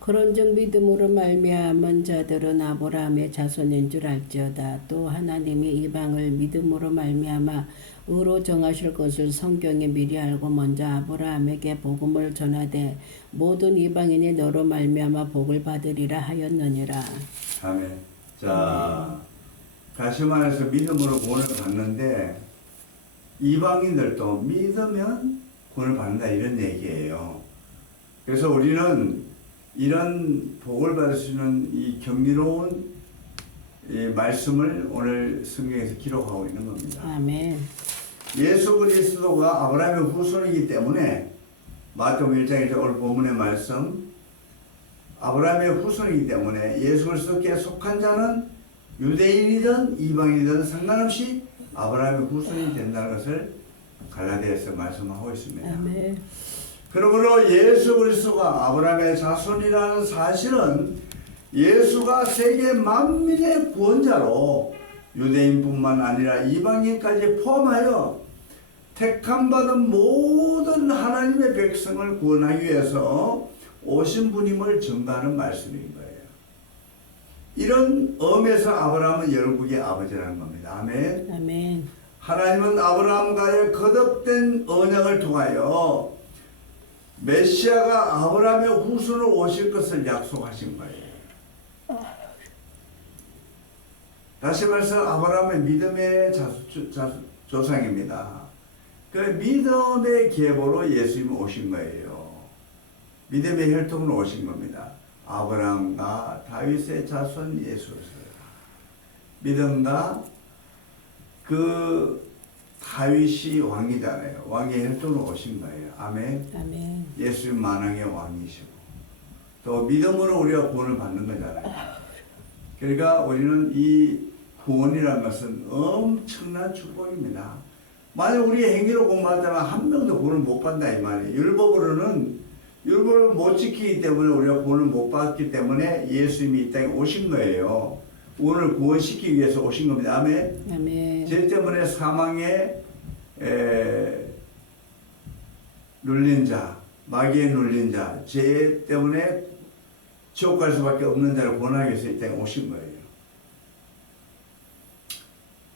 그런즉 믿음으로 말미암은 자들은 아브라함의 자손인 줄 알지어다. 또 하나님이 이방을 믿음으로 말미암아 의로 정하실 것을 성경이 미리 알고 먼저 아브라함에게 복음을 전하되 모든 이방인이 너로 말미암아 복을 받으리라 하였느니라. 아멘. 자, 다시 말해서 믿음으로 구원을 받는데 이방인들도 믿으면 구원을 받는다 이런 얘기예요. 그래서 우리는 이런 복을 받을 수 있는 이 경이로운 이 말씀을 오늘 성경에서 기록하고 있는 겁니다. 아멘. 예수 그리스도가 아브라함의 후손이기 때문에 마태복음 1장에서 오늘 본문의 말씀 아브라함의 후손이기 때문에 예수 그리스도께 속한 자는 유대인이든 이방인이든 상관없이 아브라함의 후손이 된다는 것을 갈라디아에서 말씀하고 있습니다. 아멘. 그러므로 예수 그리스도가 아브라함의 자손이라는 사실은 예수가 세계 만민의 구원자로 유대인뿐만 아니라 이방인까지 포함하여 택함받은 모든 하나님의 백성을 구원하기 위해서 오신 분임을 증거하는 말씀인 거예요. 이런 의미에서 아브라함은 열국의 아버지라는 겁니다. 아멘. 아멘. 하나님은 아브라함과의 거듭된 언약을 통하여 메시아가 아브라함의 후손으로 오실 것을 약속하신 거예요. 다시 말해서 아브라함의 믿음의 조상입니다. 그 믿음의 계보로 예수님이 오신 거예요. 믿음의 혈통으로 오신 겁니다. 아브라함과 다윗의 자손 예수였어요. 믿음과 그 다윗이 왕이잖아요. 왕의 혈통으로 오신 거예요. 아멘. 아멘. 예수님 만왕의 왕이시고 또 믿음으로 우리가 구원을 받는 거잖아요. 그러니까 우리는 이 구원이라는 것은 엄청난 축복입니다. 만약 우리 행위로 공부하다면 한 명도 구원을 못 받는다 이 말이에요. 율법을 못 지키기 때문에 우리가 구원을 못 받기 때문에 예수님이 이 땅에 오신 거예요. 구원을 구원시키기 위해서 오신 겁니다. 아멘. 아멘. 죄 때문에 사망에 눌린 자, 마귀에 눌린 자, 죄 때문에 지옥 갈 수밖에 없는 자를 구원하기 위해서 이 땅에 오신 거예요.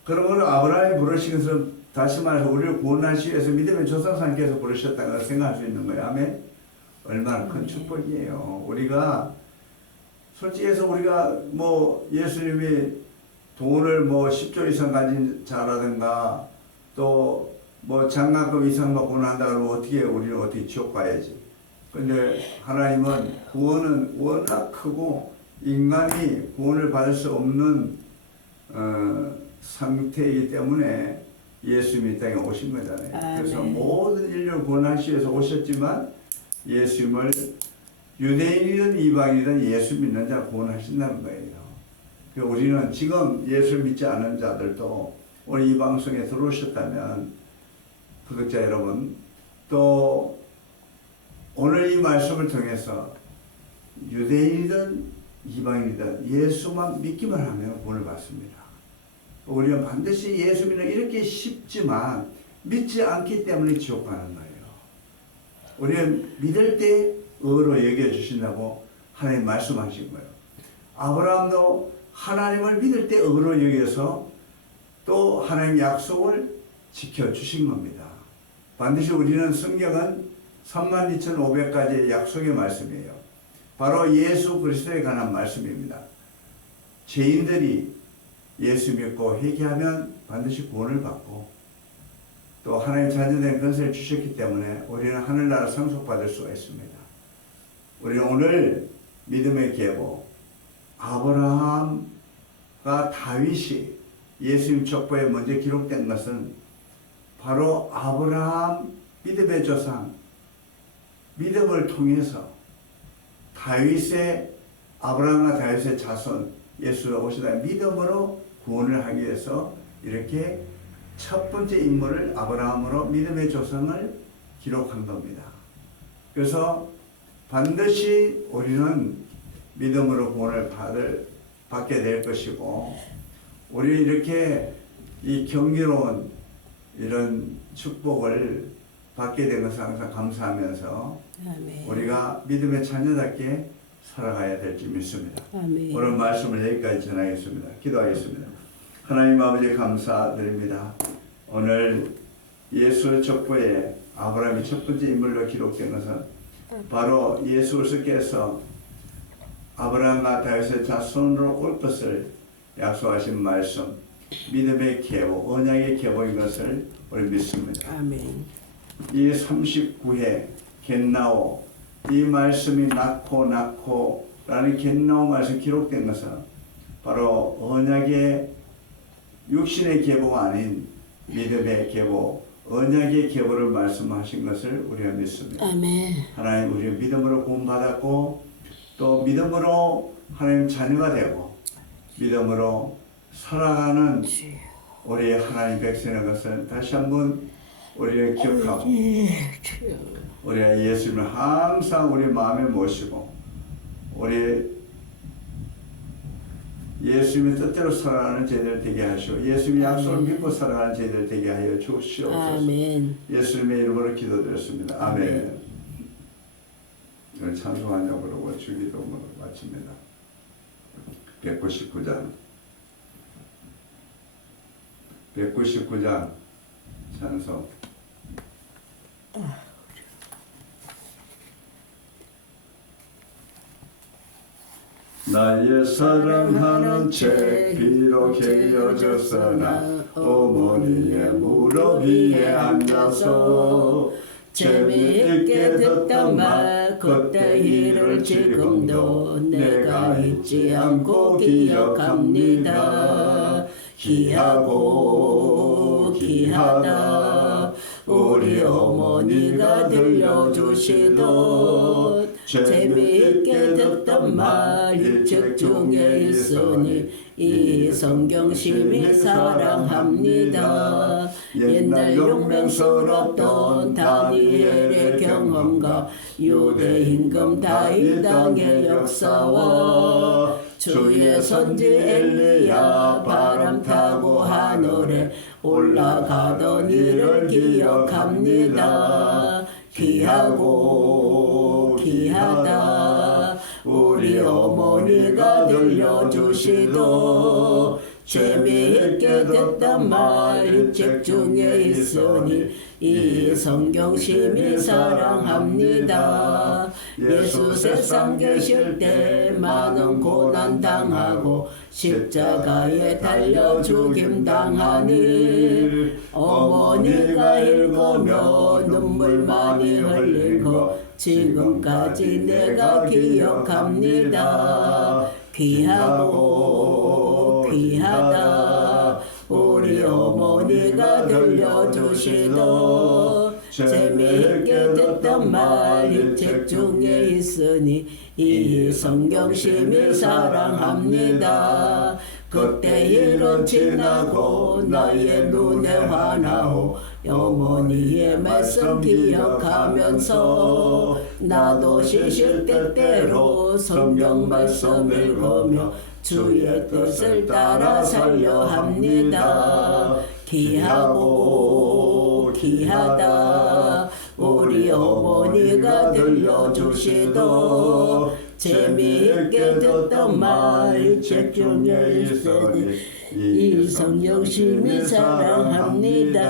그러므로 아브라함이 부르신 것은 다시 말해서 우리를 구원하시기 위해서 믿음의 조상상께서 부르셨다는 걸 생각할 수 있는 거예요. 아멘. 얼마나 큰 축복이에요. 우리가 솔직히 해서 우리가 뭐 예수님이 돈을 뭐 10조 이상 가진 자라든가 또 뭐 장학금 이상 받고 난다 그러면 어떻게 우리는 어떻게 지옥 가야지. 근데 하나님은 구원은 워낙 크고 인간이 구원을 받을 수 없는 상태이기 때문에 예수님이 이 땅에 오신 거잖아요. 그래서 모든 인류를 구원하시기 위해서 오셨지만 예수님을 유대인이든 이방인이든 예수 믿는 자 구원하신다는 거예요. 우리는 지금 예수 믿지 않은 자들도 오늘 이 방송에 들어오셨다면 구독자 여러분 또 오늘 이 말씀을 통해서 유대인이든 이방인이든 예수만 믿기만 하면 구원을 받습니다. 우리는 반드시 예수 믿는 이렇게 쉽지만 믿지 않기 때문에 지옥 가는 거예요. 우리는 믿을 때 의로 여겨주신다고 하나님 말씀하신 거예요. 아브라함도 하나님을 믿을 때 의로 여겨서 또 하나님 약속을 지켜주신 겁니다. 반드시 우리는 성경은 32,500가지의 약속의 말씀이에요. 바로 예수 그리스도에 관한 말씀입니다. 죄인들이 예수 믿고 회개하면 반드시 구원을 받고 또 하나님 자녀된 권세를 주셨기 때문에 우리는 하늘나라 상속받을 수가 있습니다. 우리는 오늘 믿음의 계보 아브라함과 다윗이 예수님 족보에 먼저 기록된 것은 바로 아브라함 믿음의 조상 믿음을 통해서 다윗의 아브라함과 다윗의 자손 예수가 오시다 믿음으로 구원을 하기 위해서 이렇게 첫 번째 인물을 아브라함으로 믿음의 조상을 기록한 겁니다. 그래서 반드시 우리는 믿음으로 구원을 받게 될 것이고 우리 이렇게 이 경이로운 이런 축복을 받게 된 것을 항상 감사하면서 아멘. 우리가 믿음의 자녀답게 살아가야 될지 믿습니다. 아멘. 오늘 말씀을 여기까지 전하겠습니다. 기도하겠습니다. 하나님 아버지 감사드립니다. 오늘 예수 족보에 아브라함이 첫 번째 인물로 기록된 것은 바로 예수 그리스도께서 아브라함과 다윗의 자손으로 올 것을 약속하신 말씀, 믿음의 계보, 언약의 계보인 것을 우리 믿습니다. 아멘. 이 39회 겟나오 이 말씀이 낳고 라는 겟나오 말씀 기록된 것은 바로 언약의 육신의 계보가 아닌 믿음의 계보, 언약의 계보를 말씀하신 것을 우리가 믿습니다. 아멘. 하나님 우리 믿음으로 구원받았고 또 믿음으로 하나님 자녀가 되고 믿음으로 살아가는 우리 하나님 백성의 것을 다시 한번 우리가 기억하고 우리가 예수님을 항상 우리 마음에 모시고 우리 예수님의 뜻대로 살아가는 저희들 되게 하시고 예수님의 약속을 믿고 살아가는 저희들 되게 하여 주시옵소서. 아멘. 예수님의 이름으로 기도드렸습니다. 아멘. 오늘 찬송하냐고 그러고 주기도문으로 마칩니다. 199장 찬송. 나의 사랑하는 채 비록 헤어졌으나 어머니의 무릎 위에 앉아서 재미있게 듣던 말 그때 일을 지금도 내가 잊지 않고 기억합니다. 귀하고 귀하다 우리 어머니가 들려주시던 재미있게 듣던 말 이 책 중에 있으니 이 성경 심히 사랑합니다. 옛날 용맹스럽던 다니엘의 경험과 유대 임금 다윗 왕의 역사와 주의 선지 엘리야 바람 타고 하늘에 올라가던 일을 기억합니다. 귀하고 귀하다 우리 어머니가 들려주시던 재미있게 듣던 말 이 책 중에 있으니 이 성경 심히 사랑합니다. 예수 세상 계실 때 많은 고난 당하고 십자가에 달려 죽임 당하니 어머니가 읽으며 눈물 많이 흘리고 지금까지 내가 기억합니다. 귀하고 귀하다 우리 어머니가 들려주시던 재미있게 듣던 말 이 책 중에 있으니 이 성경 심히 사랑합니다. 그때 일은 지나고 나의 눈에 환하오 어머니의 말씀 기억하면서 나도 쉬실 때때로 성경 말씀 읽으며 주의 뜻을 따라 살려 합니다. 귀하고 귀하다 우리 어머니가 들려주시던 재미있게 듣던 말 이 책 중에 있으니 이 성경 심히 사랑합니다.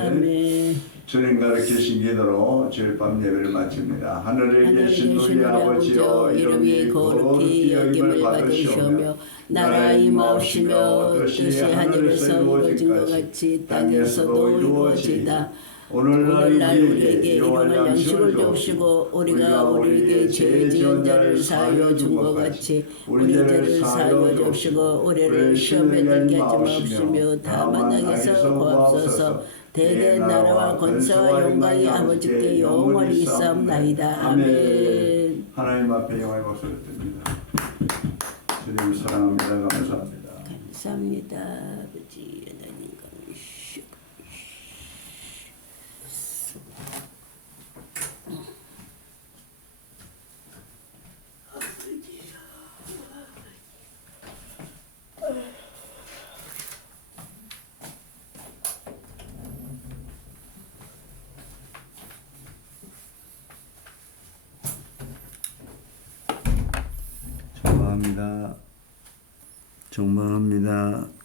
아멘. 주님 가르치신 기도로 주일 밤 예배를 마칩니다. 하늘에 계신 우리 아버지여 이름이 거룩히 여김을 받으시오며 나라 임하옵시며 뜻이 하늘에서 이루어진 것 같이 땅에서도 이루어지이다. 오늘날 우리에게 일용할 양식을 주옵시고 우리가 우리에게 죄 지은 자를 사하여 준 것 같이 우리 죄를 사하여 주옵시고 우리를 시험에 들게 하지 마옵시며 다만 악에서 구하옵소서. 대개 나라와 권세와 영광이 아버지께 영원히 있사옵나이다. 아멘. 하나님 앞에 영광의 박수를 드립니다. 주님 사랑합니다. 감사합니다. 감사합니다. 아버지 하나님 감사합니다. 정말 정말합니다.